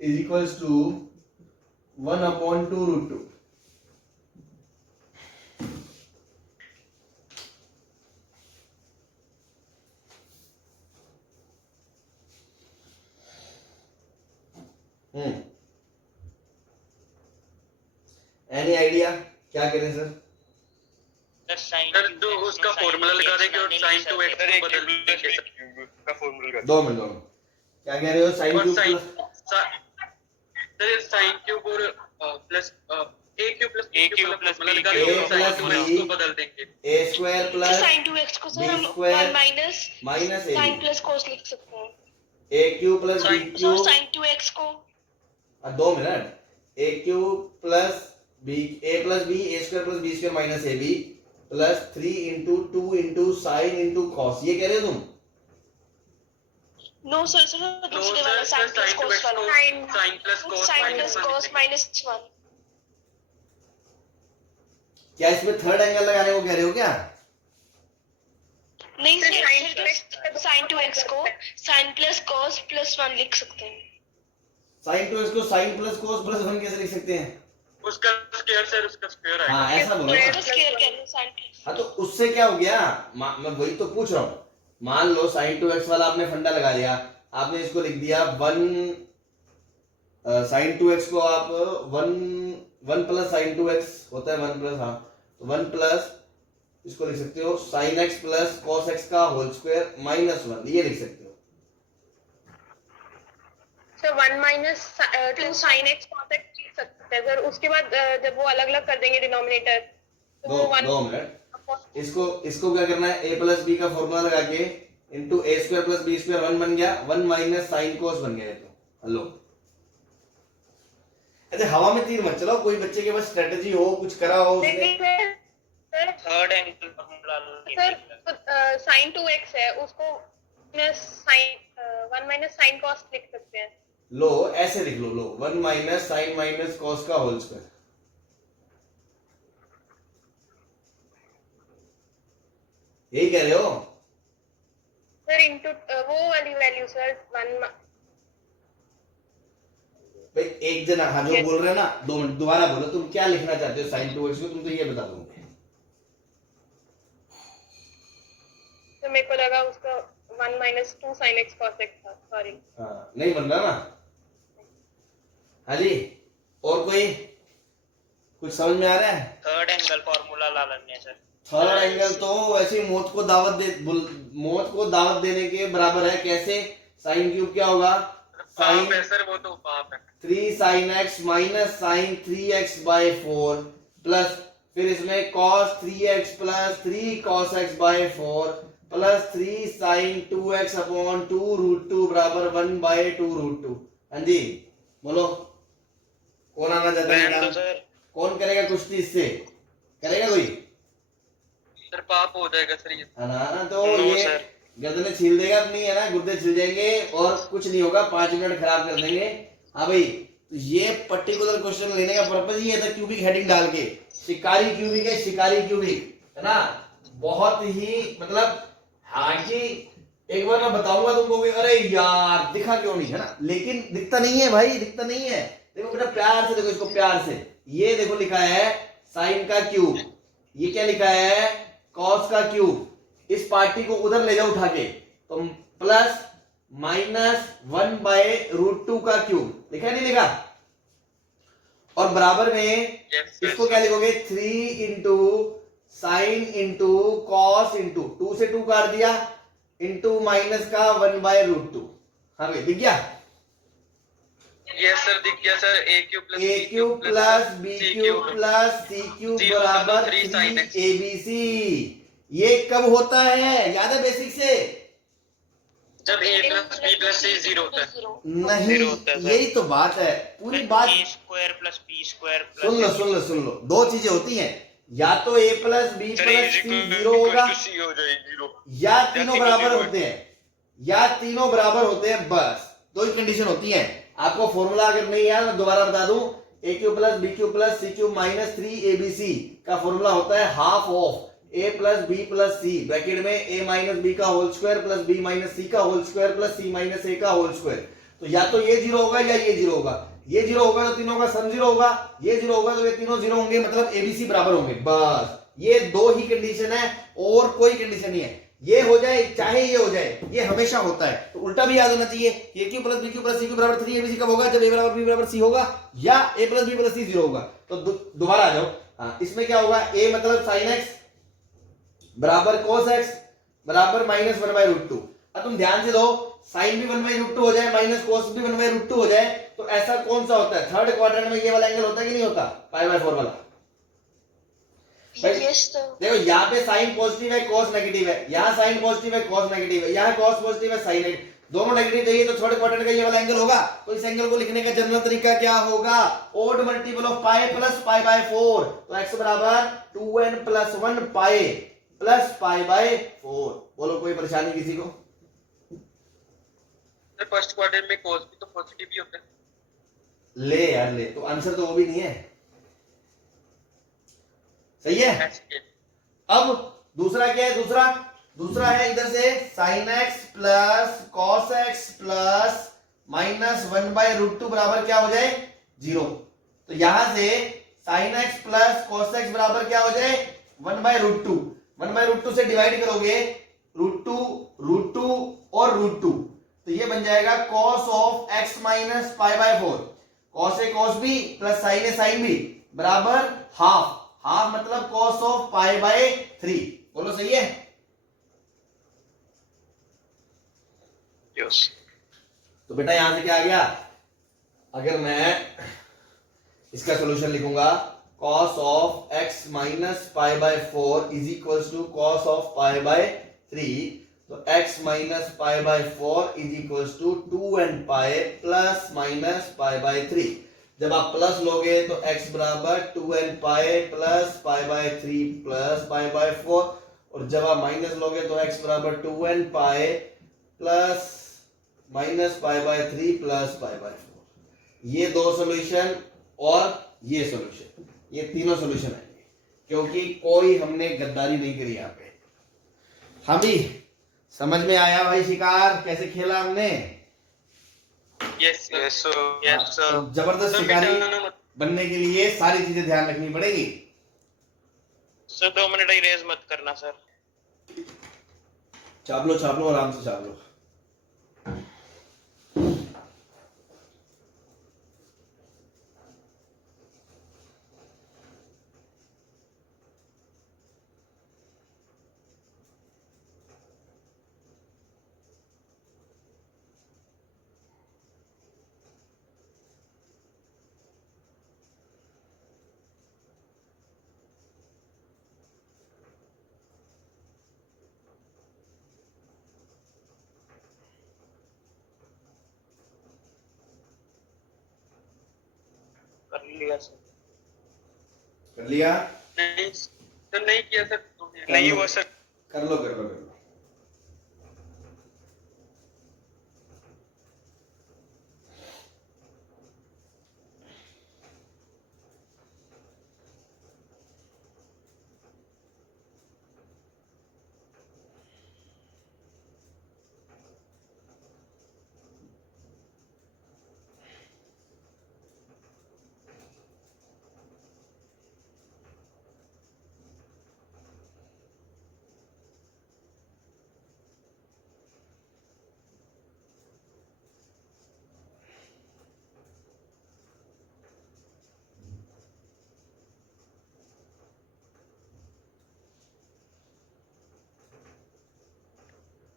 is equals to 1 upon 2√2। Any idea क्या करें सर? सर जो उसका फॉर्मूला लगा देंगे और sin 2x को बदल देंगे का फॉर्मूला। 2 मिनट क्या कह रहे हो? sin cube sir sin cube और plus a cube plus a cube plus b लगा क्यूब देंगे, sin 2x को बदल देंगे। a square plus sin 2x को सर हम b square 1 minus minus sin plus cos लिख सकते हैं। a क्यूब प्लस b तो क्यूब, sin 2x को 2 minute, a cube plus b a plus b a square plus b square minus ab plus 3 into 2 into sine into cos, ये कह रहे हो तुम? नो सर दूसरे वाला sin प्लस cos वाला sin प्लस cos -1। क्या इसमें थर्ड एंगल लगाने को कह रहे हो क्या? नहीं सर sin 2x को sin प्लस cos प्लस 1 लिख सकते हैं। sin 2x को sin प्लस cos प्लस 1 कैसे लिख सकते हैं? उसका स्क्वायर सर, उसका स्क्वायर आएगा। हाँ ऐसा बोलो ना। तो स्क्वायर कह रहे हैं sin प्लस। हाँ तो उससे क्या हो गया, मैं वही तो पूछ रहा हूँ। मान लो sin 2x वाला आपने फंडा लगा लिया, आपने इसको लिख दिया 1 sin 2x को आप 1 प्लस sin 2x होता है 1 प्लस, हाँ तो 1 प्लस इसको लिख सकते हो sin x plus cos x का होल स्क्वायर -1, ये लिख सकते हो। Sir 1 minus 2 sin x cos x लिख सकते हैं सर, उसके बाद जब वो अलग अलग कर देंगे डिनोमिनेटर तो वो 1 दो मिनट, इसको क्या करना है, a प्लस b का फॉर्मूला लगा के into a square plus b square 1 बन गया, 1 माइनस साइन कोस बन गया। तो हेलो, अच्छा हवा में तीर मत चलाओ, कोई बच्चे के पास स्ट्रेटजी हो, कुछ करा हो उसने। Third angle formula sir sin 2x है, उसको sin 1 माइनस sin cos लिख सकते हैं। लो ऐसे लिख लो, 1 माइनस साइन माइनस कॉस का होल स्क्वायर, यही कह रहे हो सर इनटू वो वाली वैल्यू सर 1 भाई। एक जना हाँ जो बोल रहे हैं ना, 2 मिनट दोबारा बोलो, तुम क्या लिखना चाहते हो sin 2x को, तुम तो ये बता दो। तो मेरे को लगा उसका 1 minus 2 sin x cos x था, सॉरी। हाँ, नहीं बन रहा ना। हाँ जी, और कोई कुछ समझ में आ रहा है? थर्ड एंगल फॉर्मूला ला लेंगे सर। थर्ड एंगल तो वैसे ही मौत को दावत देने के बराबर है। कैसे? साइन क्यूब क्या होगा? साइन सर वो तो पाप है। 3 sin x minus sine 3x by 4 plus फिर इसमें cos 3x plus 3 cos x by 4 plus 3 sin 2x upon 2 root 2 बराबर 1 बाय 2 रूट 2। हाँ जी, बोलो कौन आना चाहता है काम? सर कौन करेगा कुश्ती इससे? करेगा कोई? सर पाप हो जाएगा सर ये। है ना? तो नो ये सर। गर्दनें छील देगा अपनी, है ना, गुर्दे छिल जाएंगे और कुछ नहीं होगा, 5 मिनट खराब कर देंगे। हाँ भाई, तो ये पर्टिकुलर क्वेश्चन लेने का पर्पज ही था, क्यूबिक हेडिंग डाल के। शिकारी क्यूबिक है, शिकारी क्यूबिक, है ना, बहुत ही मतलब। हाँ कि एक बार मैं बताऊंगा तुमको कि अरे यार दिखा क्यों नहीं, है ना, लेकिन दिखता नहीं है भाई, दिखता नहीं है। देखो बेटा प्यार से देखो इसको, प्यार से। ये देखो लिखा है साइन का क्यूब, ये क्या लिखा है? कॉस का क्यूब। इस पार्टी को उधर ले जाओ उठा के, तो प्लस माइनस 1 बाय रूट 2 का क्यूब लिखा है, नहीं लिखा? और बराबर में इसको क्या लिखोगे? 3 into sine into cos into 2 से 2 काट दिया इंटू माइनस का 1 बाय रूट 2। हाँ भाई दिख गया? यस सर दिख गया सर। A cube plus b cube plus c cube बराबर 3 ABC। ये कब होता है? याद है बेसिक से? जब a plus b plus c 0 होता है। नहीं, Zero होता है, सर। यही तो बात है, पूरी बात। A square plus b square plus सुन लो, दो चीजें होती हैं, या तो a plus b plus c 0 होगा, c हो जाएगी 0, या तीनों बराबर होते हैं, या तीनों बराबर होते हैं, बस दो ही कंडीशन होती हैं। आपको फॉर्मूला अगर नहीं यार मैं दोबारा बता दूं, a cube plus b cube plus c cube minus 3ABC का फॉर्मूला होता है half of a plus b plus c bracket में a माइनस बी का whole square plus b minus c का whole square plus c minus a का whole square. तो या तो ये 0 होगा या ये 0 होगा। ये 0 होगा तो तीनों का सम 0 होगा, ये 0 होगा तो ये तीनों 0 होंगे, मतलब ABC बराबर होंगे। बस ये दो ही कंडीशन है, और कोई कंडीशन नहीं है। ये हो जाए चाहे ये हो जाए, ये हमेशा होता है। तो उल्टा भी याद होना चाहिए, a cube plus b cube plus c cube बराबर 3ABC कब होगा? जब a बराबर b बराबर c होगा, या a plus b plus c 0 होगा। तो दोबारा आ जाओ। हाँ, इसमें क्या होगा? a मतलब sin x बराबर cos x बराबर माइनस 1 बाय रूट 2। अब तुम ध्यान से दो, साइन भी 1 बाय रूट 2 हो जाए माइनस cos भी 1 बाय रूट 2 हो जाए, तो ऐसा कौन सा होता है? थर्ड क्वाड्रेंट में ये वाला एंगल होता है कि नहीं होता? पाई बाय 4 वाला। यस तो देखो यहाँ पे साइन पॉजिटिव है, cos नेगेटिव है, यहाँ साइन पॉजिटिव है, cos नेगेटिव है, यहाँ cos पॉजिटिव है, साइन नेगेटिव, दोनों नेगेटिव चाहिए, तो थर्ड क्वाड्रेंट का ये वाला एंगल होगा। तो इस एंगल को लिखने का जनरल तरीका क्या होगा? Odd multiple of pi plus pi by 4। तो x बराबर 2n plus 1 pi plus pi by 4। बोलो कोई परेशानी किसी को? सर फर्स्ट क्वाड्रेंट में cos भी तो पॉजिटिव ही होता है। ले यार ले, तो आंसर तो वो भी नहीं है। सही है। अब दूसरा क्या है? दूसरा है इधर से sin x plus cos x plus minus 1 by root 2 बराबर क्या हो जाए? 0। तो यहां से sin x plus cos x बराबर क्या हो जाए? 1 बाय रूट 2। 1 बाय रूट 2 से डिवाइड करोगे रूट 2 और रूट 2, तो ये बन जाएगा cos of x minus pi by 4। cos a cos b plus sin a sin b बराबर हाफ मतलब cos ऑफ पाई बाय 3। बोलो सही है? यस। तो बेटा यहां से क्या आ गया? अगर मैं इसका सॉल्यूशन लिखूंगा, cos of x minus pi by 4 is equals to cos of pi by 3, तो x minus pi by 4 is equals to 2n pi plus minus pi by 3। जब आप प्लस लोगे तो x बराबर 2n pi plus pi by 3 plus pi by 4, और जब आप minus लोगे तो x बराबर 2n pi plus minus pi by 3 plus pi by 4। ये दो सॉल्यूशन और ये सॉल्यूशन, ये तीनों सॉल्यूशन आएंगे, क्योंकि कोई हमने गद्दारी नहीं करी यहाँ पे। हम भी समझ में आया भाई शिकार कैसे खेला हमने? Yes sir. तो जबरदस्त शिकारी बनने के लिए सारी चीजें ध्यान रखनी पड़ेगी। सर 2 मिनट इरेज मत करना सर। छाप लो आराम से छाप लो। कर लिया सर। कर लिया? नहीं सर, नहीं किया सर, नहीं हुआ सर। कर लो।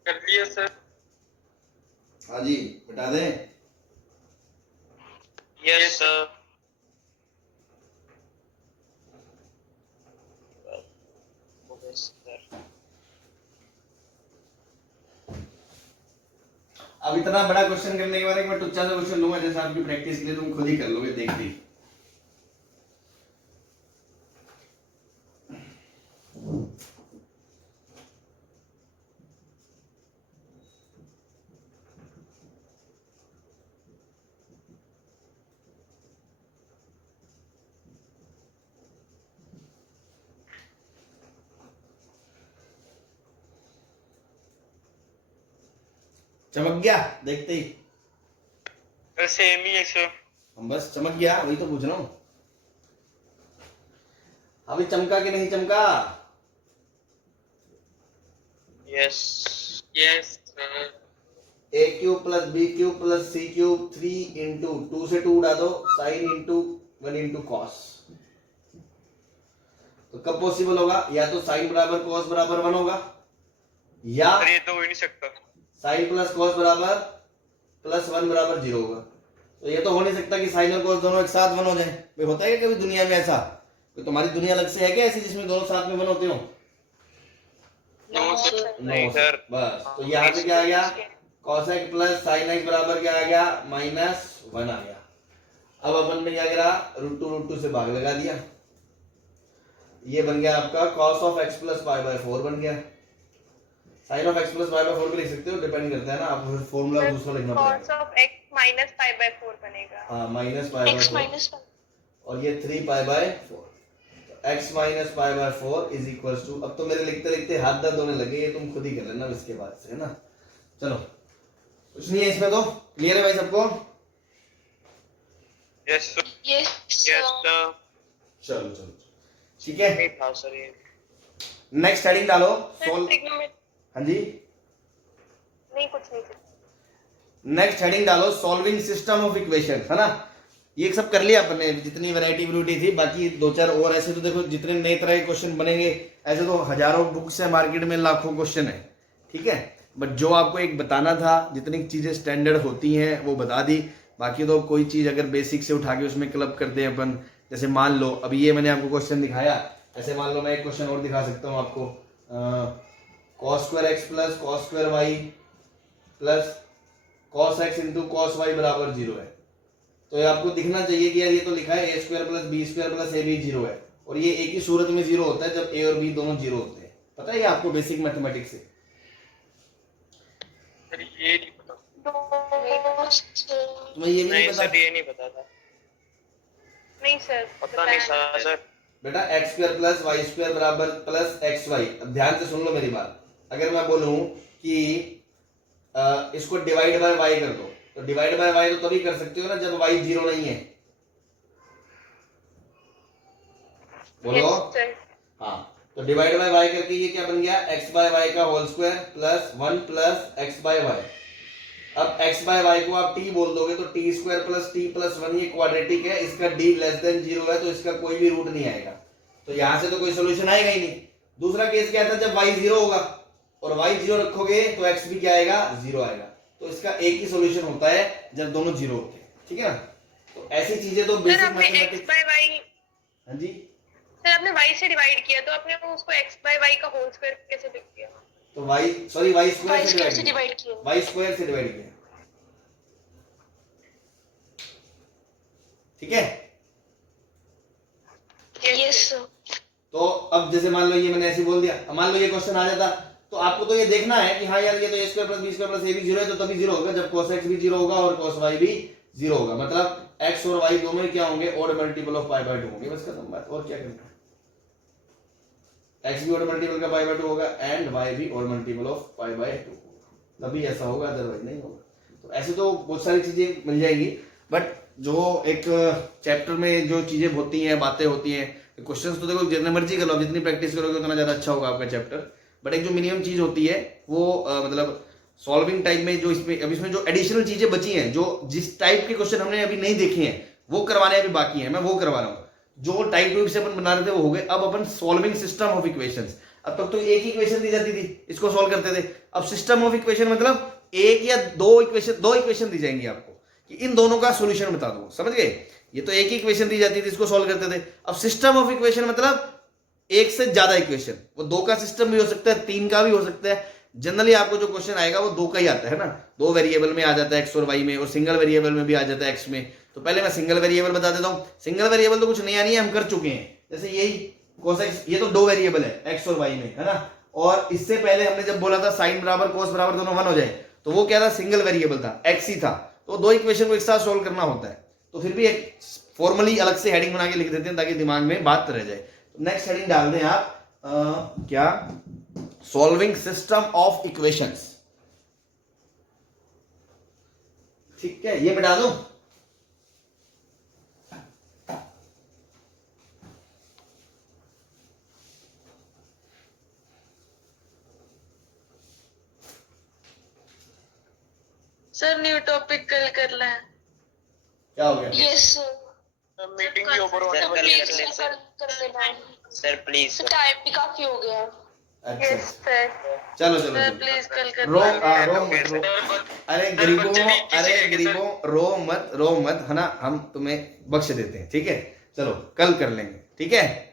कर लिया सर। हाँ जी, बता दें। Yes sir. अब इतना बड़ा क्वेश्चन करने के बाद एक मैं टुच्चा सा क्वेश्चन लूंगा, जैसे आपकी प्रैक्टिस के लिए तुम खुद ही कर लोगे देखते ही। चमक गया देखते ही। सेम ही है सर। हम बस चमक गया, वही तो पूछ रहा हूं। अभी चमका कि नहीं चमका? Yes yes sir. A cube plus b cube plus c cube 3 into 2 से 2 उड़ा दो, साइन इंटू 1 इंटू कॉस। तो कब पॉसिबल होगा? या तो साइन बराबर कॉस बराबर 1 होगा, या सर ये तो हो ही नहीं सकता। साइन प्लस कॉस बराबर प्लस 1 बराबर 0 होगा। तो ये तो हो नहीं सकता कि साइन और कॉस दोनों एक साथ 1 हो जाए। भाई होता है क्या कभी दुनिया में ऐसा? तो तुम्हारी दुनिया अलग से है क्या ऐसी जिसमें दोनों साथ में 1 होते हो? No sir. नहीं सर। बस तो यहाँ पे क्या आ गया? cos x plus sine x बराबर क्या आ गया? -1 आ गया। अब अपन ने क्या करा? √2 से भाग लगा दिया, ये बन गया आपका cos of x plus pi by 4 बन गया। Sine of x plus pi by 4 भी लिख सकते हो, डिपेंड करता है ना, आपको फिर फॉर्मूला दूसरा लिखना cos पड़ेगा। of x minus pi by 4 बनेगा। हाँ, माइनस पाई बाय 4 और ये 3 pi by 4। x minus pi by 4 is equal to, अब तो मेरे लिखते लिखते हाथ दर्द होने लगे, ये तुम खुद ही कर लेना इसके बाद से, है ना। चलो कुछ नहीं है इसमें, तो क्लियर है भाई सबको? Yes sir. Yes yes sir. चलो ठीक है। नहीं था सर ये। नेक्स्ट हेडिंग डालो सोल्व। ट्रिग्नोमेट्री हाँ जी, नहीं, कुछ नहीं सर। नेक्स्ट हेडिंग डालो सॉल्विंग सिस्टम ऑफ इक्वेशन, है ना। ये सब कर लिया अपने, जितनी वैरायटी थी, बाकी 2-4 और ऐसे तो देखो जितने नए तरह के क्वेश्चन बनेंगे, ऐसे तो हजारों बुक्स है मार्केट में, लाखों क्वेश्चन है, ठीक है। बट जो आपको एक बताना था, जितनी चीजें स्टैंडर्ड होती हैं वो बता दी। बाकी तो कोई चीज अगर बेसिक से उठा के उसमें क्लब करते हैं अपन, जैसे मान लो अभी ये मैंने आपको क्वेश्चन दिखाया, ऐसे मान लो मैं एक क्वेश्चन और दिखा सकता हूँ आपको, cos square x plus cos square y plus cos x into cos y बराबर 0 है। तो ये आपको दिखना चाहिए कि यार ये तो लिखा है a square plus b square plus ab 0 है, और ये एक ही सूरत में 0 होता है जब a और b दोनों 0 होते हैं। पता है ये आपको बेसिक मैथमेटिक्स से? सर ये नहीं पता। तुम्हें ये भी नहीं नहीं पता? सर ये नहीं पता था। नहीं सर, पता नहीं सर। बेटा x square plus y square बराबर प्लस xy, अब ध्यान से सुन लो मेरी बात। अगर मैं बोलूं कि इसको डिवाइड बाय y कर दो, तो डिवाइड बाय y तो तभी कर सकते हो ना जब y 0 नहीं है। बोलो। Yes, sir. हाँ, तो डिवाइड बाय वाई करके ये क्या बन गया, एक्स बाय वाई का whole square plus 1 plus x by y. अब x बाय वाई को आप t बोल दोगे तो t square plus t plus 1 ये क्वाड्रेटिक है, इसका d लेस देन 0 है तो इसका कोई भी रूट नहीं आएगा, तो यहां से तो कोई सोल्यूशन आएगा ही नहीं। दूसरा केस क्या था, जब y 0 होगा और y 0 रखोगे तो x भी क्या आएगा, 0 आएगा। तो इसका एक ही सोल्यूशन होता है जब दोनों 0 होते हैं, ठीक है ना। तो ऐसी चीजें तो सर बेसिक आपने x मैथमेटिक्स। बाय वाई, हाँ जी, सर आपने y से डिवाइड किया तो आपने वो उसको x बाय वाई का होल स्क्वायर कैसे लिख दिया? तो y सॉरी y स्क्वायर से स्क्वायर से डिवाइड डिवाइड किया। किया, y स्क्वायर से डिवाइड किया, ठीक है। Yes sir. तो अब जैसे मान लो ये मैंने ऐसे बोल दिया, अब मान लो ये क्वेश्चन आ जाता तो आपको तो ये देखना है कि हाँ यार ये तो a square plus b square plus a भी 0 है, तो तभी 0 होगा जब cos x भी 0 होगा और cos y भी 0 होगा, मतलब x और y दोनों ही क्या होंगे, odd multiple of pi by 2 होंगे, बस खत्म बात। और क्या करना है, x भी ओड मल्टीपल का पाई बाय 2 होगा एंड y भी odd multiple of pi by 2 होगा, तभी ऐसा होगा, अदरवाइज नहीं होगा। तो ऐसे तो बहुत सारी चीजें मिल जाएंगी, बट जो एक चैप्टर में जो चीजें होती हैं, बातें होती हैं, क्वेश्चंस तो देखो जितने मर्जी कर लो, जितनी प्रैक्टिस करोगे उतना ज्यादा अच्छा होगा आपका चैप्टर, बट एक जो मिनिमम चीज होती है वो मतलब सॉल्विंग टाइप में जो इसमें जो एडिशनल चीजें बची हैं, जो जिस टाइप के क्वेश्चन हमने अभी नहीं देखे हैं वो करवाने अभी बाकी हैं, मैं वो करवा रहा हूँ। जो टाइप 2 से अपन बना रहे थे वो हो गए, अब अपन सॉल्विंग सिस्टम ऑफ इक्वेशंस। अब तक तो एक ही इक्वेशन दी जाती थी, इसको सॉल्व करते थे, अब सिस्टम ऑफ इक्वेशन मतलब एक या दो इक्वेशन दी जाएंगी आपको कि इन दोनों का सॉल्यूशन बता दो, समझ गए। ये तो एक ही इक्वेशन दी जाती थी, इसको सॉल्व करते थे। अब सिस्टम ऑफ इक्वेशन मतलब एक से ज्यादा इक्वेशन, वो 2 का सिस्टम भी हो सकता है, 3 का भी हो सकता है। जनरली आपको जो क्वेश्चन आएगा वो 2 का ही आता है ना, 2 वेरिएबल में आ जाता है x और y में, और सिंगल वेरिएबल में भी आ जाता है x में। तो पहले मैं सिंगल वेरिएबल बता देता हूँ। सिंगल वेरिएबल तो कुछ नया नहीं है, हम कर चुके हैं। जैसे यही cos x, ये तो 2 वेरिएबल है x और y में, है ना। और इससे पहले हमने जब बोला था साइन बराबर cos बराबर दोनों 1 हो जाए, तो वो क्या था, सिंगल वेरिएबल था, x ही था। तो 2 इक्वेशन को एक साथ सोल्व करना होता है, तो फिर भी एक फॉर्मली अलग से हेडिंग बना के लिख देते हैं ताकि दिमाग में बात रह जाए। नेक्स्ट हेडिंग डाल दें आप, क्या, सॉल्विंग सिस्टम ऑफ इक्वेशंस, ठीक है, ये मिटा दो। सर न्यू टॉपिक कल कर लें। क्या हो गया, यस सर। मीटिंग भी ओवर होने सर, वाली है। कर ले सर। कर लेना है। सर प्लीज सर टाइम भी काफी हो गया। अच्छा यस सर। चलो सर चलो प्लीज कल कर रो लें। रो मत रो, अरे गरीबों रो मत है ना, हम तुम्हें बख्श देते हैं, ठीक है। चलो कल कर लेंगे, ठीक है।